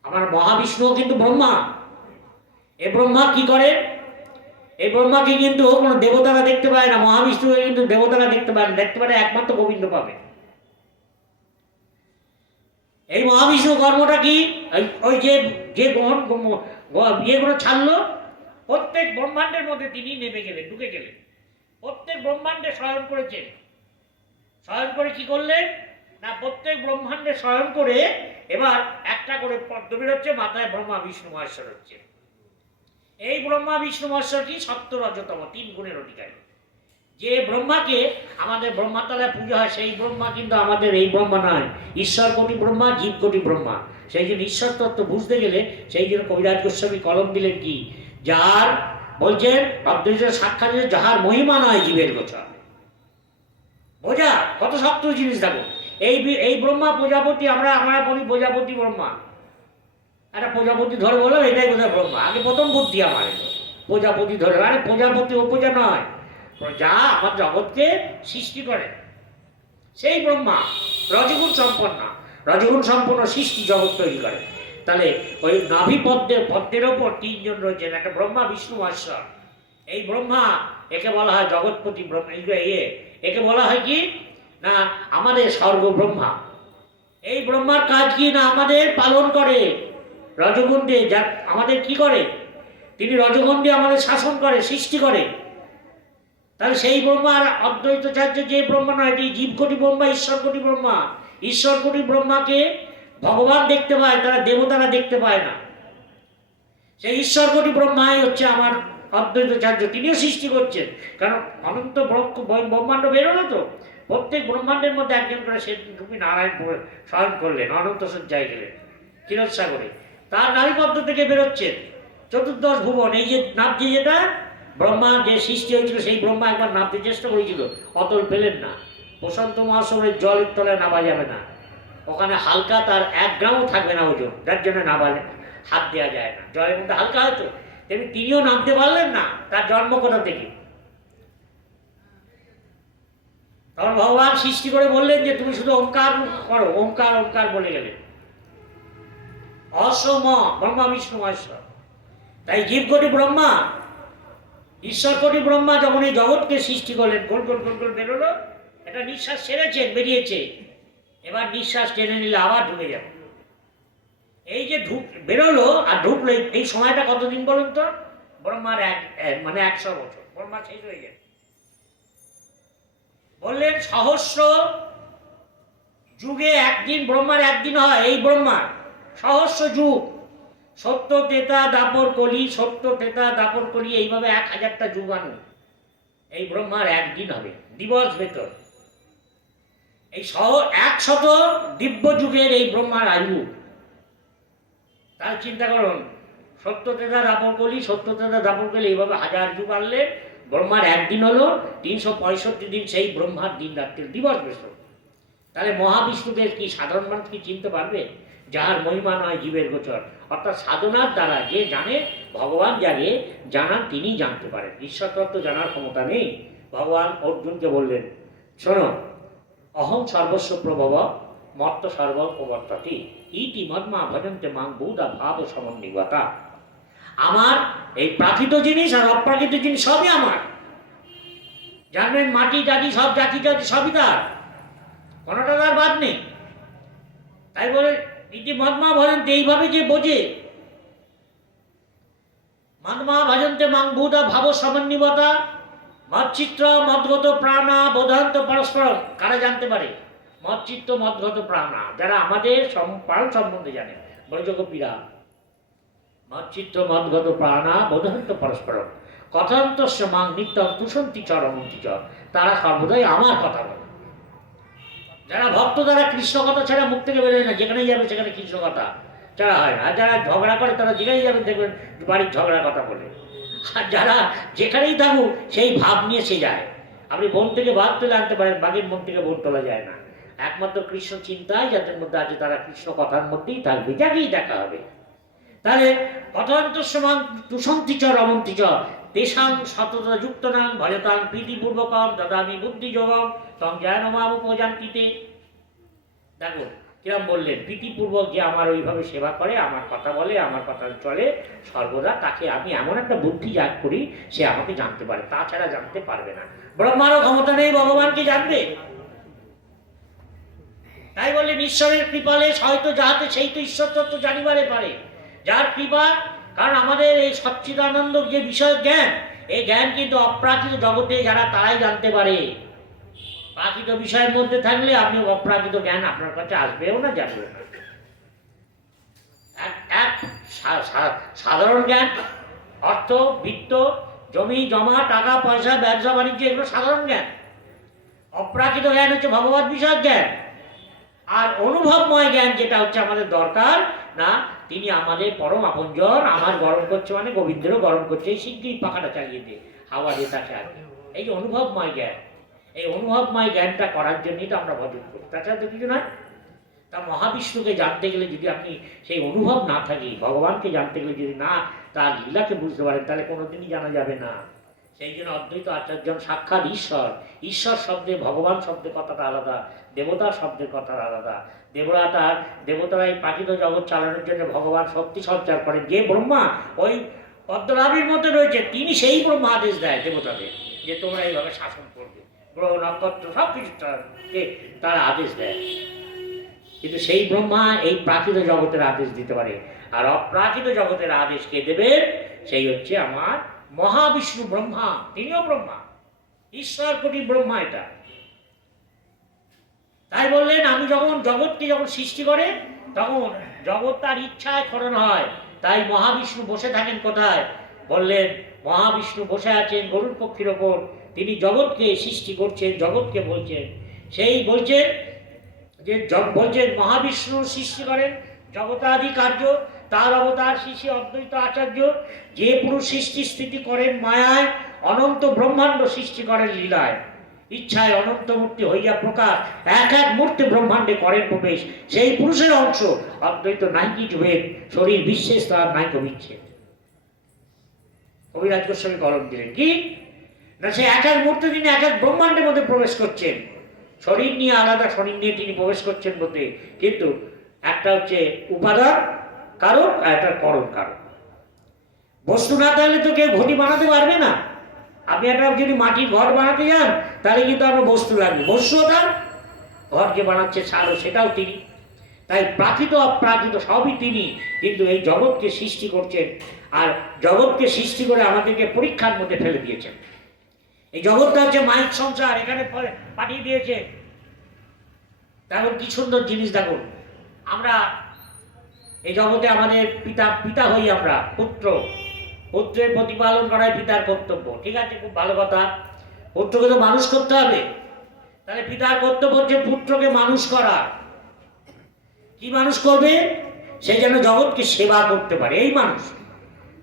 আমার মহাবিষ্ণু কিন্তু ব্রহ্মা। এই ব্রহ্মা কি করে, এই ব্রহ্মাকে কিন্তু কোনো দেবতারা দেখতে পায় না, মহাবিষ্ণুকে কিন্তু দেবতারা দেখতে পায় না, দেখতে পারে একমাত্র গোবিন্দ পাবে। এই মহাবিষ্ণু কর্মটা কি, ওই যে যে ইয়েগুলো ছাড়লো, প্রত্যেক ব্রহ্মাণ্ডের মধ্যে তিনি নেমে গেলেন, ঢুকে গেলেন, প্রত্যেক ব্রহ্মাণ্ডে শয়ন করেছেন। শয়ন করে কি করলেন না, প্রত্যেক ব্রহ্মাণ্ডে শয়ন করে এবার একটা করে পদ্ম বেরোচ্ছে, মাথায় ব্রহ্মা বিষ্ণু মহেশ্বর হচ্ছে। এই ব্রহ্মা বিষ্ণু মহেশ্বর কি সত্য রজতম 3 গুণের অধিকারী। যে ব্রহ্মাকে আমাদের ব্রহ্মাতলায় পূজা হয় সেই ব্রহ্মা কিন্তু আমাদের এই ব্রহ্মা নয়, ঈশ্বর কোটি ব্রহ্মা, জীব কোটি ব্রহ্মা। সেই জন্য ঈশ্বর তত্ত্ব বুঝতে গেলে সেই জন্য কবিরাজ গোস্বামী কলম দিলেন কি, যার বলছেন অদ্বৈত সাক্ষাৎ যাহার মহিমা নয় জীবের গোচর। বোঝা কত শক্ত জিনিস। দেখো এই ব্রহ্মা প্রজাপতি, আমরা বলি প্রজাপতি ব্রহ্মা, একটা প্রজাপতি ধরে বললাম এটাই বোধহয় ব্রহ্মা। আগে প্রথম বুদ্ধি আমার এলো প্রজাপতি ধরে, আরে প্রজাপতি উপজা নয়, যা আমার জগৎকে সৃষ্টি করে সেই ব্রহ্মা রজগুণ সম্পন্ন, রজগুণ সম্পন্ন সৃষ্টি জগৎ তৈরি করে। তাহলে ওই নাভি পদ্মের ওপর 3 জন রয়েছেন, একটা ব্রহ্মা বিষ্ণু মহেশ্বর। এই ব্রহ্মা একে বলা হয় জগৎপতি ব্রহ্মা, একে বলা হয় কি না আমাদের স্বর্গ ব্রহ্মা। এই ব্রহ্মার কাজ কি না আমাদের পালন করে রজগুণ দিয়ে, যা আমাদের কি করে, তিনি রজগুণ দিয়ে আমাদের শাসন করে, সৃষ্টি করে। তাহলে সেই ব্রহ্মার অদ্বৈতাচার্য যে ব্রহ্মা নয়, এটি জীবকোটি ব্রহ্মা, ঈশ্বর কোটি ব্রহ্মা। ঈশ্বর কোটি ব্রহ্মাকে ভগবান দেখতে পায়, তারা দেবতারা দেখতে পায় না। সেই ঈশ্বর কোটি ব্রহ্মাই হচ্ছে আমার অদ্বৈতাচার্য, তিনিও সৃষ্টি করছেন। কারণ অনন্ত ব্রহ্মাণ্ড বেরোলো তো, প্রত্যেক ব্রহ্মাণ্ডের মধ্যে একজন করে সে রূপী নারায়ণ শয়ন করলেন, অনন্ত সজ্জায় গেলেন ক্ষীরসাগরে। তার নারীপদ্ম থেকে বেরোচ্ছেন চতুর্দশ ভুবন। এই যে নাবজি, যেটা ব্রহ্মা যে সৃষ্টি হয়েছিল, সেই ব্রহ্মা একবার নামতে চেষ্টা করেছিল, অতল পেলেন না। প্রশান্ত মহাসাগরের জলের তলায় নামা যাবে না, ওখানে হালকা তার 1 গ্রামও থাকবে না ওজন, যার জন্য নামালে হাত দেওয়া যায় না, জলের মধ্যে হালকা হয়তো। তেমনি তিনিও নামতে পারলেন না, তার জন্ম কোথা থেকে। তখন ভগবান সৃষ্টি করে বললেন যে তুমি শুধু ওঙ্কার করো, ওঙ্কার ওঙ্কার বলে গেলেন। অসম ব্রহ্মা বিষ্ণু মহেশ্বর। তাই জীবকোটি ব্রহ্মা, ঈশ্বর কোটি ব্রহ্মা যখন এই জগৎকে সৃষ্টি করলেন, গোল গোল গোল গোল বেরোলো, এটা নিঃশ্বাস ছেড়েছেন, বেরিয়েছে, এবার নিঃশ্বাস টেনে নিলে আবার ঢুকে যাবে। এই যে বেরোলো আর ঢুকলো, এই সময়টা কতদিন বলুন তো? ব্রহ্মার মানে 100 বছর, ব্রহ্মা শেষ হয়ে যায়। বললেন সহস্র যুগে একদিন, ব্রহ্মার একদিন হয়, এই ব্রহ্মার সহস্র যুগ, সত্য তেতা দাপর কলি, সত্য তেতা দাপর কলি, এইভাবে 1000টা যুগাণু এই ব্রহ্মার একদিন হবে, দিবস ভেতর। এই 100 দিব্য যুগের এই ব্রহ্মার আয়ু। তার চিন্তা করুন, সত্য তেতা দাপর কলি, সত্য তেতা দাপর কলি, এইভাবে 1000 যুগ আনলে ব্রহ্মার একদিন হলো 365 দিন, সেই ব্রহ্মার দিন রাত্রির দিবস ভেতর। তাহলে মহাবিষ্ণুদের কি সাধারণ মানুষ কি চিনতে পারবে? যাহার মহিমা নয় জীবের গোচর, অর্থাৎ সাধনার দ্বারা যে জানে ভগবান যাকে জানান তিনি জানতে পারেন। ঈশ্বর তত্ত্ব জানার ক্ষমতা নেই। ভগবান অর্জুনকে বললেন, শোনো, অহং সর্বস্ব প্রভব মত্ত সর্বং প্রবর্ততি ইতি মদ্মা ভজন্তে মাং বহুধা ভাব সমন্বিগতা। আমার এই প্রাকৃত জিনিস আর অপ্রাকৃত জিনিস সবই আমার। জানবেন মাটি টাটি সব জাতি জাতি সবই তার, কোনোটা তার বাদ নেই। তাই বলে ইতি মদ্মা ভজন্তে, এইভাবে যে বোঝে, মদ্মা ভজন্তে মাং বহুধা ভাব সমন্বিগতা, মৎচিত্র মদগত প্রাণা বোধান্ত পরস্পর। কারা জানতে পারে? মৎচিত্ত মদগত প্রাণা, যারা আমাদের প্রাণ সম্বন্ধে জানে, ব্রজগোপীরা। মৎচিত্ত মদগত প্রাণা বোধান্ত পরস্পর কথান্তস্য মাং নিত্যং তুষন্তি চ রমন্তি চ, তারা সর্বদাই আমার কথা বলে। যারা ভক্ত, তারা কৃষ্ণ কথা ছাড়া মুখ থেকে বেরোয় না, যেখানেই যাবে সেখানে কৃষ্ণ কথা ছাড়া হয় না। আর যারা ঝগড়া করে তারা যেখানেই যাবে দেখবেন বাড়ির ঝগড়ার কথা বলে। আর যারা যেখানেই থাকুক সেই ভাব নিয়ে সে যায়। আপনি বন থেকে বাঘ তুলে আনতে পারেন, বাঘের মন থেকে বন তোলা যায় না। একমাত্র কৃষ্ণ চিন্তায় যাদের মধ্যে আছে তারা কৃষ্ণ কথার মধ্যেই থাকবে, যাকেই দেখা হবে। তাহলে কথান্তস্যমান তুষন্তি চ রমন্তি চ তেষাং সততা যুক্ত নাং ভজতাং প্রীতিপূর্বকম দদামি বুদ্ধিযোগম তং জ্ঞানমাম উপজান্তিতে। দেখো কিরম বললেন, প্রীতিপূর্বক যে আমার ওইভাবে সেবা করে, আমার কথা বলে, আমার কথা চলে সর্বদা, তাকে আমি এমন একটা বুদ্ধি জাগ করি সে আমাকে জানতে পারে, তাছাড়া জানতে পারবে না। ব্রহ্মারও ক্ষমতা নেই ভগবানকে জানবে। তাই বললেন ঈশ্বরের কৃপালে হয়তো যাহাতে সেই তো ঈশ্বর তত্ত্ব জানিবারে পারে, যার কৃপা। কারণ আমাদের এই সচ্চিদানন্দ যে বিষয় জ্ঞান, এই জ্ঞান কিন্তু অপ্রাকৃত জগতে যারা তারাই জানতে পারে। প্রাকৃত বিষয়ের মধ্যে থাকলে আপনি অপ্রাকৃত জ্ঞান আপনার কাছে আসবেও না, যাবেও না। এক সাধারণ জ্ঞান, অর্থ, বৃত্ত, জমি জমা, টাকা পয়সা, ব্যবসা বাণিজ্য, এগুলো সাধারণ জ্ঞান। অপ্রাকৃত জ্ঞান হচ্ছে ভগবত বিষয়ক জ্ঞান। আর অনুভবময় জ্ঞান যেটা হচ্ছে আমাদের দরকার, না তিনি আমাদের পরম আপনজন, আমার গরম করছে মানে গোবিন্দেরও গরম করছে, এই শিগগিরই পাখাটা চালিয়ে দে, হাওয়া দিয়ে তাকে আসবে। এই যে অনুভবময় জ্ঞান, এই অনুভবময় জ্ঞানটা করার জন্যই তো আমরা ভজন করি, তাছাড়া তো কিছু নয়। তা মহাবিষ্ণুকে জানতে গেলে যদি আপনি সেই অনুভব না থাকি, ভগবানকে জানতে গেলে যদি না তার লীলাকে বুঝতে পারেন, তাহলে কোনোদিনই জানা যাবে না। সেই জন্য অদ্বৈত আচার্য সাক্ষাৎ ঈশ্বর। ঈশ্বর শব্দে, ভগবান শব্দের কথাটা আলাদা, দেবতা শব্দের কথাটা আলাদা। দেবতারা এই প্রাকৃত জগৎ চালানোর জন্য ভগবান শক্তি সঞ্চার করেন। যে ব্রহ্মা ওই পদ্মনাভীর মধ্যে রয়েছে, তিনি সেই ব্রহ্মা আদেশ দেয় দেবতাদের যে তোমরা এইভাবে শাসন করবে, গ্রহ নক্ষত্র সব কিছু তারা আদেশ দেয়। কিন্তু সেই ব্রহ্মা এই প্রাকৃত জগতের আদেশ দিতে পারে। আর অপ্রাকৃত জগতের আদেশ কে দেবেন? সেই হচ্ছে আমার মহাবিষ্ণু ব্রহ্মা, তিনিও ব্রহ্মা, ঈশ্বর কোটি ব্রহ্মা। এটা তাই বললেন, আমি যখন জগৎকে যখন সৃষ্টি করে, তখন জগৎ তার ইচ্ছায় খরণ হয়। তাই মহাবিষ্ণু বসে থাকেন কোথায়? বললেন মহাবিষ্ণু বসে আছেন গরুর পক্ষীর ওপর, তিনি জগৎকে সৃষ্টি করছেন, জগৎকে বলছেন। সেই বলছেন যে বলছেন মহাবিষ্ণু সৃষ্টি করেন জগতাদি কার্য, তার অবতার শ্রী অদ্বৈত আচার্য, যে পুরুষ সৃষ্টি স্থিতি করেন মায়ায়, অনন্ত ব্রহ্মাণ্ড সৃষ্টি করেন লীলায়, ইচ্ছায় অনন্ত মূর্তি হইয়া প্রকাশ, এক এক মূর্তি ব্রহ্মাণ্ডে করেন প্রবেশ, সেই পুরুষের অংশ অদ্বৈত নাইকি ভেদ, শরীর বিশেষ তার নাইক বিচ্ছেদ। কবিরাজ গোস্বামী কলম দিলেন কি না, সে এক এক মূর্তি তিনি এক এক ব্রহ্মাণ্ডের মধ্যে প্রবেশ করছেন, শরীর নিয়ে আলাদা, শরীর নিয়ে তিনি প্রবেশ করছেন বলতে, কিন্তু একটা হচ্ছে উপাদান কারণ আর একটা করণ কারণ। বস্তু না থাকলে তো কেউ ঘটি বানাতে পারবে না। আপনি একটা যদি মাটির ঘর বানাতে যান, তাহলে কিন্তু আপনার বস্তু লাগবে, বস্তুও তার, ঘর যে বানাচ্ছে ছাড়ো সেটাও তিনি। তাই প্রাকৃত অপ্রাকৃত সবই তিনি, কিন্তু এই জগৎকে সৃষ্টি করছেন। আর জগৎকে সৃষ্টি করে আমাদেরকে পরীক্ষার মধ্যে ফেলে দিয়েছেন। এই জগৎটা হচ্ছে মায়ের সংসার, এখানে পাঠিয়ে দিয়েছে। তেমন কি সুন্দর জিনিস দেখুন, আমরা এই জগতে আমাদের পিতা হই, আমরা পুত্র, পুত্রের প্রতিপালন করাই পিতার কর্তব্য। ঠিক আছে, খুব ভালো কথা, পুত্রকে তো মানুষ করতে হবে। তাহলে পিতার কর্তব্য হচ্ছে পুত্রকে মানুষ করা। কি মানুষ করবে? সে যেন জগৎকে সেবা করতে পারে, এই মানুষ।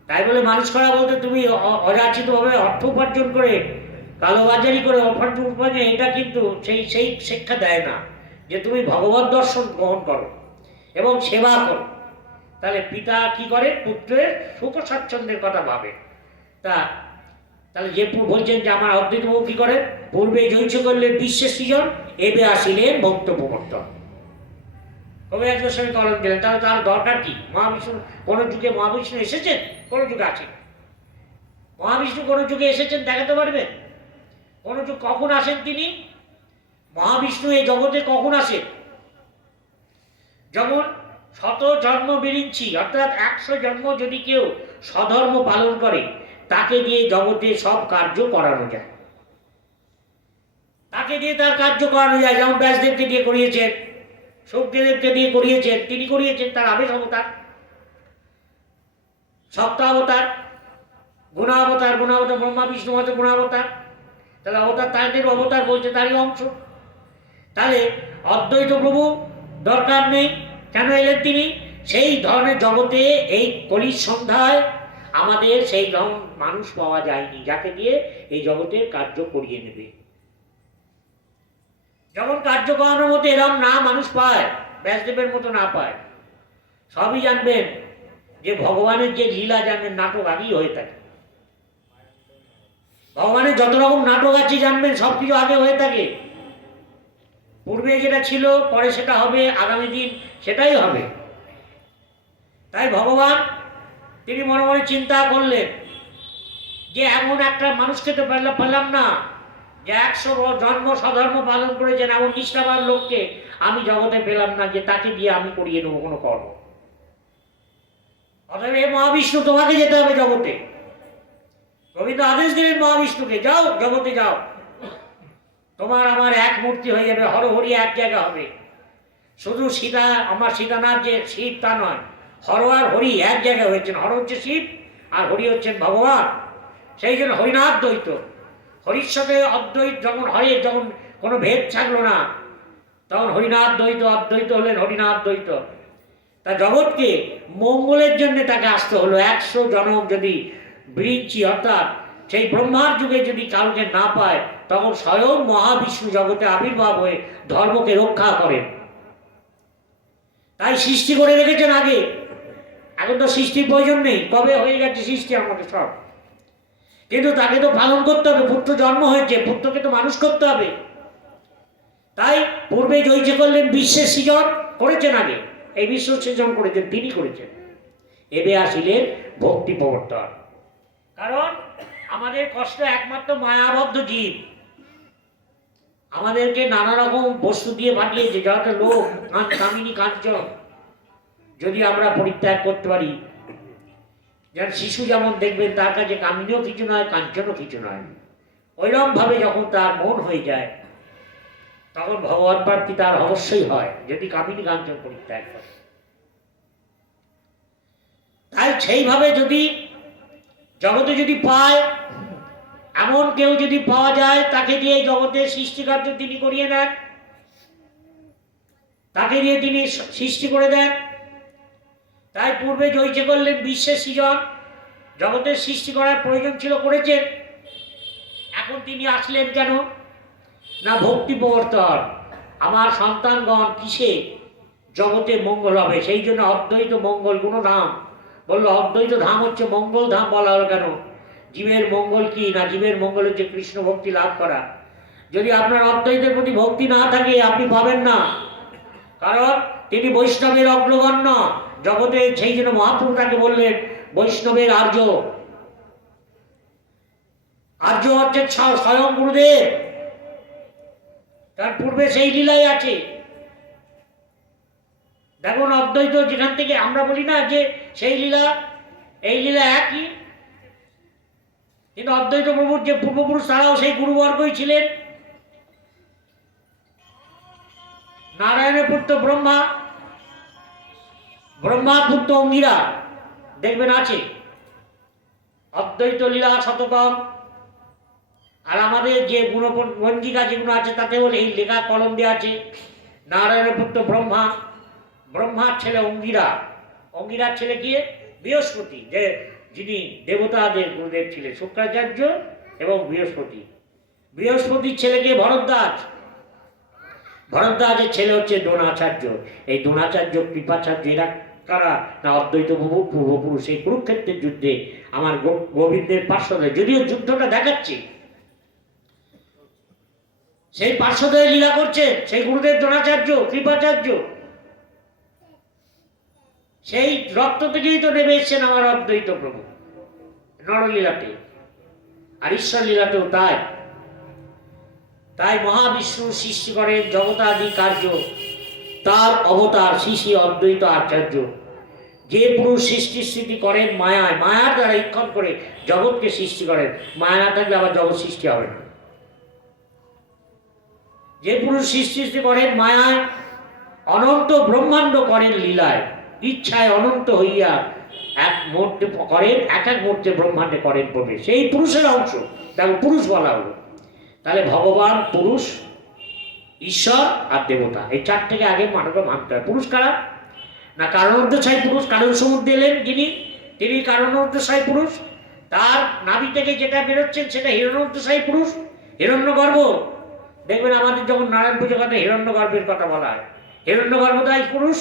তাই বলে মানুষ করা বলতে তুমি অযাচিতভাবে অর্থ উপার্জন করে, কালোবাজারি করে অর্থ উপার্জন, এটা কিন্তু সেই শিক্ষা দেয় না যে তুমি ভগবত দর্শন গ্রহণ করো এবং সেবা করো। তাহলে পিতা কি করে? পুত্রের সুখ স্বাচ্ছন্দ্যের কথা ভাবে। তাহলে যে বলছেন যে আমার অদ্বৈত বাবু কি করে, পূর্বে জৈষ করলেন বিশ্বের সৃজন, এবে আসিলেন ভক্ত প্রবর্তন। কবিরাজ গোস্বামী কলম দিলেন। তাহলে তার দরকার কি? মহাবিষ্ণু কোনো যুগে মহাবিষ্ণু এসেছেন? কোনো যুগে আছেন? মহাবিষ্ণু কোনো যুগে এসেছেন দেখাতে পারবেন? কোন যুগ কখন আসেন তিনি? মহাবিষ্ণু এই জগতে কখন আসেন? যেমন 100 জন্ম বিরিঞ্চি, অর্থাৎ 100 জন্ম যদি কেউ স্বধর্ম পালন করে, তাকে দিয়ে জগতে সব কার্য করানো যায়, তাকে দিয়ে তার কার্য করানো যায়। যেমন ব্যাসদেবকে দিয়ে করিয়েছেন, শুকদেবকে দিয়ে করিয়েছেন, তিনি করিয়েছেন, তার আবেশ অবতার, সপ্তাবতার, গুণাবতার, ব্রহ্মা বিষ্ণু হচ্ছে গুণাবতার। তাহলে অবতার তাদের অবতার বলছে তারই অংশ। তাহলে অদ্বৈত প্রভু দরকার নেই, কেন এলেন তিনি? সেই ধরনের জগতে এই কলির সন্ধ্যায় আমাদের সেই ধরনের মানুষ পাওয়া যায়নি যাকে দিয়ে এই জগতের কার্য করিয়ে নেবে। যখন কার্য করানোর মতো এরম না মানুষ পায়, ব্যাসদেবের মতো না পায়, সবই জানবেন যে ভগবানের যে লীলা জানবেন, নাটক আগেই হয়ে থাকে। ভগবানের যত রকম নাটক আছে জানবেন, সবকিছু আগে হয়ে থাকে। পূর্বে যেটা ছিল পরে সেটা হবে, আগামী দিন সেটাই হবে। তাই ভগবান তিনি মনে মনে চিন্তা করলেন যে এমন একটা মানুষকে তো পেলাম না যে 100 জন্ম স্বধর্ম পালন করেছেন, এমন নিষ্ঠাবান লোককে আমি জগতে পেলাম না যে তাকে দিয়ে আমি করিয়ে নেবো কোনো কর্ম। অতএব হে মহাবিষ্ণু, তোমাকে যেতে হবে জগতে। গোবিন্দ আদেশ দিলেন মহাবিষ্ণুকে, যাও জগতে যাও, তোমার আমার এক মূর্তি হয়ে যাবে, হরহরি এক জায়গা হবে। শুধু সীতা, আমার সীতানাথ যে শিব তা নয়, হর আর হরি এক জায়গায় হয়েছেন। হর হচ্ছে শিব আর হরি হচ্ছেন ভগবান। সেই জন্য হরিনাথ দ্বৈত, হরির সাথে অদ্বৈত, যখন হরের যখন কোনো ভেদ থাকলো না, তখন হরিনাথ দ্বৈত, অদ্বৈত হলেন হরিনাথ দ্বৈত। তা জগৎকে মঙ্গলের জন্য তাকে আসতে হলো। 100 জনম যদি বৃঞ্চি অর্থাৎ সেই ব্রহ্মার যুগে যদি কাউকে না পায়, তখন স্বয়ং মহাবিষ্ণু জগতে আবির্ভাব হয়ে ধর্মকে রক্ষা করেন। তাই সৃষ্টি করে রেখেছেন আগে। এখন তো সৃষ্টির প্রয়োজন নেই, কবে হয়ে গেছে সৃষ্টি আমাদের সব। কিন্তু তাকে তো পালন করতে হবে, পুত্র জন্ম হয়েছে, পুত্রকে তো মানুষ করতে হবে। তাই পূর্বে যে করলেন বিশ্বের সৃজন করেছেন, আগে এই বিশ্ব সৃজন করেছেন, তিনি করেছেন। এবে আসিলেন ভক্তি প্রবর্তন। কারণ আমাদের কষ্ট একমাত্র মায়াবদ্ধ জীব, আমাদেরকে নানা রকম বস্তু দিয়ে পাঠিয়েছে, যাতে লোক কামিনী কাঞ্চন যদি আমরা পরিত্যাগ করতে পারি। যেন শিশু যেমন দেখবেন তার কাছে কামিনীও কিছু নয়, কাঞ্চনও কিছু নয়, ওইরকম ভাবে যখন তার মন হয়ে যায়, তখন ভগবান প্রাপ্তি তার অবশ্যই হয়, যদি কামিনী কাঞ্চন পরিত্যাগ করে। তাই সেইভাবে যদি জগতে যদি পায়, এমন কেউ যদি পাওয়া যায়, তাকে দিয়ে জগতের সৃষ্টিকার্য তিনি করিয়ে নেন, তাকে দিয়ে তিনি সৃষ্টি করে দেন। তাই পূর্বে যে করলেন বিশ্বের সৃজন, জগতের সৃষ্টি করার প্রয়োজন ছিল, করেছেন। এখন তিনি আসলেন কেন না ভক্তি প্রবর্তন। আমার সন্তানগণ কিসে জগতে মঙ্গল হবে, সেই জন্য অদ্বৈত মঙ্গল গুণধাম বললো। অদ্বৈত ধাম হচ্ছে মঙ্গল ধাম বলা হলো কেন? জীবের মঙ্গল কি না, জীবের মঙ্গল হচ্ছে কৃষ্ণ ভক্তি লাভ করা। যদি আপনার অদ্বৈতের প্রতি ভক্তি না থাকে, আপনি পাবেন না। কারণ তিনি বৈষ্ণবের অগ্রগণ্য জগতে, সেই জন্য মহাপ্রভু তাকে বললেন বৈষ্ণবের আর্য। আর্য হচ্ছে স্বয়ং গুরুদেব, তার পূর্বে সেই লীলাই আছে। দেখুন অদ্বৈত যেখান থেকে আমরা বলি না যে সেই লীলা, এই লীলা একই, কিন্তু অদ্বৈত প্রভুর যে পূর্বপুরুষ তারাও সেই গুরুবর্গই ছিলেন। নারায়ণের পুত্র ব্রহ্মা, ব্রহ্মার পুত্র অঙ্গিরা দেখবেন আছে। অদ্বৈত লীলা শতকম আর আমাদের যে গুণপঞ্জিকা যেগুলো আছে তাতেও এই লেখা কলম দেওয়া আছে। নারায়ণের পুত্র ব্রহ্মা, ব্রহ্মার ছেলে অঙ্গিরা, অঙ্গিরার ছেলে কি বৃহস্পতি, যে যিনি দেবতাদের গুরুদেব ছিলেন, শুক্রাচার্য এবং বৃহস্পতি। বৃহস্পতির ছেলেকে ভরদ্বাজ, ভরদ্বাজের ছেলে হচ্ছে দ্রোণাচার্য। এই দ্রোণাচার্য, কৃপাচার্য, এরা কারা না অদ্বৈত পূর্বপুরুষ। এই কুরুক্ষেত্রের যুদ্ধে আমার গোবিন্দের পার্শ্বদে, যদিও যুদ্ধটা দেখাচ্ছি, সেই পার্শ্বদে লীলা করছেন সেই গুরুদেব দ্রোণাচার্য, কৃপাচার্য। সেই রক্ত থেকেই তো নেমে এসছেন আমার অদ্বৈত প্রভু নরলীলাতে, আর ঈশ্বর লীলাতেও তাই। তাই মহাবিষ্ণু সৃষ্টি করেন জগতাদি কার্য, তার অবতার শ্রী শ্রী অদ্বৈত আচার্য। যে পুরুষ সৃষ্টি স্থিতি করেন মায়ায়, মায়ার দ্বারা ইক্ষণ করে জগৎকে সৃষ্টি করেন। মায়া না থাকলে আবার জগৎ সৃষ্টি হবে না। যে পুরুষ সৃষ্টি করেন মায়ায়, অনন্ত ব্রহ্মাণ্ড করেন লীলায়, ইচ্ছায় অনন্ত হইয়া এক মুহূর্তে করেন, এক এক মুহূর্তে ব্রহ্মাণ্ডে করেন প্রবেশ। সেই পুরুষের অংশ, তাকে পুরুষ বলা হলো। তাহলে ভগবান, পুরুষ, ঈশ্বর আর দেবতা, এই চারটেকে আগে মানুষকে মানতে হয়। পুরুষ কারা না কারণোদ্দেশায়ী পুরুষ, কারণ সমুদ্রে এলেন যিনি, তিনি কারণোদ্দেশায়ী পুরুষ। তার নাভি থেকে যেটা বেরোচ্ছেন সেটা হিরণ্যোদ্দেশায়ী পুরুষ, হিরণ্যগর্ভ। দেখবেন আমাদের যখন নারায়ণ পুজো কথা হিরণ্যগর্ভের কথা বলা হয়, হিরণ্যগর্ভদায়ী পুরুষ,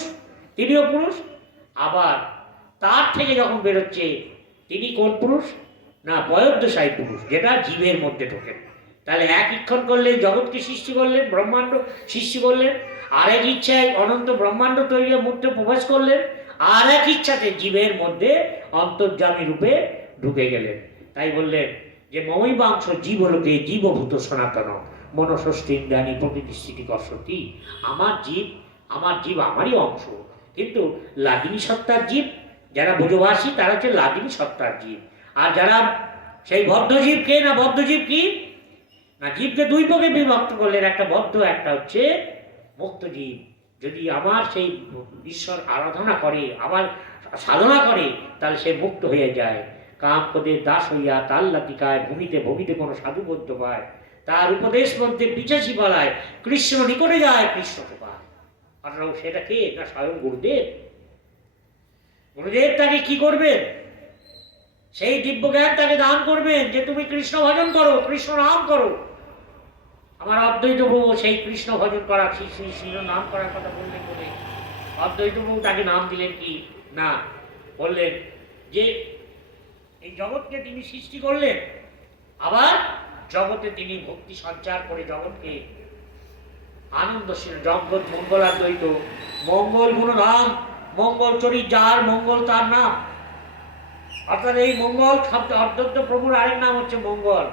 তিনিও পুরুষ। আবার তার থেকে যখন বেরোচ্ছে তিনি কোন পুরুষ না পয়োদ্দশায়ী পুরুষ, যেটা জীবের মধ্যে ঢোকেন। তাহলে এক ইক্ষণ করলেন জগৎকে সৃষ্টি করলেন, ব্রহ্মাণ্ড সৃষ্টি করলেন, আর এক ইচ্ছায় অনন্ত ব্রহ্মাণ্ড তৈরি মধ্যে প্রবেশ করলেন, আর এক ইচ্ছাতে জীবের মধ্যে অন্তর্যামী রূপে ঢুকে গেলেন। তাই বললেন যে মমই বাংশ জীবলোকে জীবভূত সনাতন মনষষ্ঠী ইন্দ্রাণী প্রকৃতি স্থিতি কর্ষতি। আমার জীব, আমার জীব আমারই অংশ, কিন্তু লাদিনী সত্তার জীব যারা ব্রজবাসী তারা হচ্ছে লাদিনী সত্তার জীব। আর যারা সেই বদ্ধজীব কে না বদ্ধজীব কি না, জীবকে দুই ভাগে বিভক্ত করলেন, একটা বদ্ধ, একটা হচ্ছে মুক্ত জীব। যদি আমার সেই ঈশ্বর আরাধনা করে, আবার সাধনা করে, তাহলে সে মুক্ত হয়ে যায়। কাম ক্রোধের দাস হইয়া তাল লাতিকায় ভূমিতে ভূমিতে কোনো সাধুবদ্ধ পায়, তার উপদেশ মধ্যে পিছাসি বলায় কৃষ্ণ নিকটে যায় কৃষ্ণকে পায়। অর্থাৎ সেটা কে? না স্বয়ং গুরুদেব। গুরুদেব তাকে কি করবেন? সেই দিব্য জ্ঞান তাকে দান করবেন যে তুমি কৃষ্ণ ভজন করো, কৃষ্ণ নাম করো। আমার অদ্বৈত প্রভু সেই কৃষ্ণ ভজন করা, শ্রী শ্রী শ্রী নাম করার কথা বললেন বলে অদ্বৈত প্রভু তাকে নাম দিলেন কি না, বললেন যে এই জগৎকে তিনি সৃষ্টি করলেন, আবার জগতে তিনি ভক্তি সঞ্চার করে জগৎকে আনন্দশীল জগৎ মঙ্গলাদ্বৈত, মঙ্গল গুণধাম, মঙ্গল চরিত যার, মঙ্গল তার নাম। অর্থাৎ এই মঙ্গল শব্দ অদ্বৈত প্রভুর আরেক নাম হচ্ছে মঙ্গল।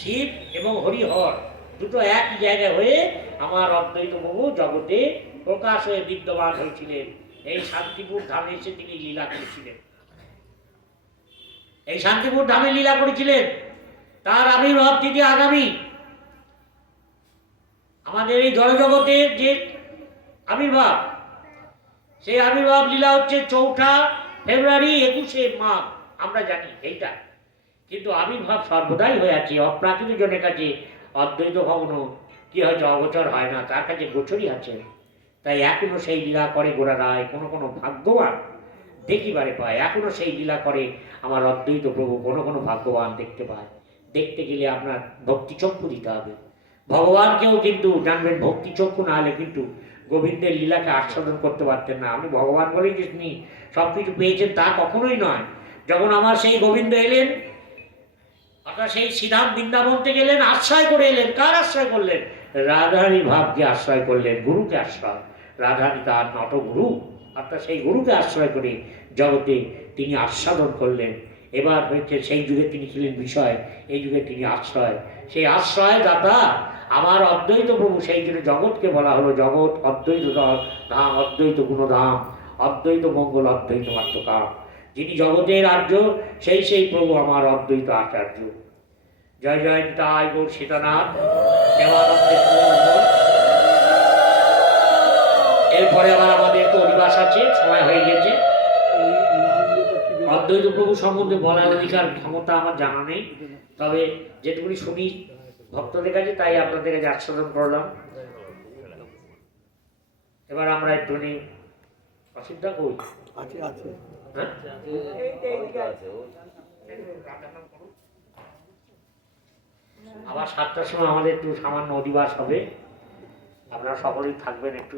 শিব এবং হরিহর দুটো একই জায়গায় হয়ে আমার অদ্বৈত প্রভু জগতে প্রকাশ হয়ে বিদ্যমান হয়েছিলেন। এই শান্তিপুর ধামে এসে তিনি লীলা করেছিলেন, এই শান্তিপুর ধামে লীলা করেছিলেন। তার আবির্ভাব তিথি আগামী। আমাদের এই জড়জগতের যে আবির্ভাব, সেই আবির্ভাব লীলা হচ্ছে 4 ফেব্রুয়ারি 21 মাঘ, আমরা জানি এইটা। কিন্তু আবির্ভাব সর্বদাই হয়ে আছে। অপ্রাকৃত জনের কাছে অদ্বৈত ভবনও কি হয়তো অগোচর হয় না, তার কাছে গোচরই আছে। তাই এখনো সেই লীলা করে গোরা রায়, কোনো কোনো ভাগ্যবান দেখিবারে পায়। এখনো সেই লীলা করে আমার অদ্বৈত প্রভু, কোনো কোনো ভাগ্যবান দেখতে পায়। দেখতে গেলে আপনার ভক্তি চক্ষু দিতে হবে। ভগবানকেও কিন্তু জানবেন, ভক্তি চক্ষু না হলে কিন্তু গোবিন্দের লীলাকে আস্বাদন করতে পারতেন না। আপনি ভগবান বলেই যে তিনি সব কিছু পেয়েছেন তা কখনোই নয়। যখন আমার সেই গোবিন্দ এলেন, অর্থাৎ সেই শ্রীধাম বৃন্দাবন থেকে এলেন, আশ্রয় করে এলেন। কার আশ্রয় করলেন? রাধারী ভাবকে আশ্রয় করলেন, গুরুকে আশ্রয়। রাধারী তার নটগুরু, অর্থাৎ সেই গুরুকে আশ্রয় করে জগতে তিনি আস্বাদন করলেন। এবার হয়েছে সেই যুগে তিনি ছিলেন বিষয়, এই যুগে তিনি আশ্রয়। সেই আশ্রয় দাতা আমার অদ্বৈত প্রভু। সেই জন্য জগৎকে বলা হলো জগৎ অদ্বৈত ধাম, অদ্বৈত গুণধাম, অদ্বৈত মঙ্গল, অদ্বৈত মাত্রকাম। যিনি জগতের আর্য, সেই সেই প্রভু আমার অদ্বৈত আচার্য। জয় জয় নিতাই গৌর সীতানাথ। এরপরে আবার আমাদের একটু অধিবাস আছে, সময় হয়ে গেছে। অদ্বৈত প্রভু সম্বন্ধে বলার অধিকার ক্ষমতা আমার জানা নেই, তবে যেটুকুনি শুনি ভক্তদের কাছে তাই আপনাদের কাছে আস্বাদন করলাম। এবার আমরা একটু অসুবিধা কই আছে, আবার 7টার সময় আমাদের একটু সামান্য অধিবাস হবে। আপনারা সকলেই থাকবেন একটু।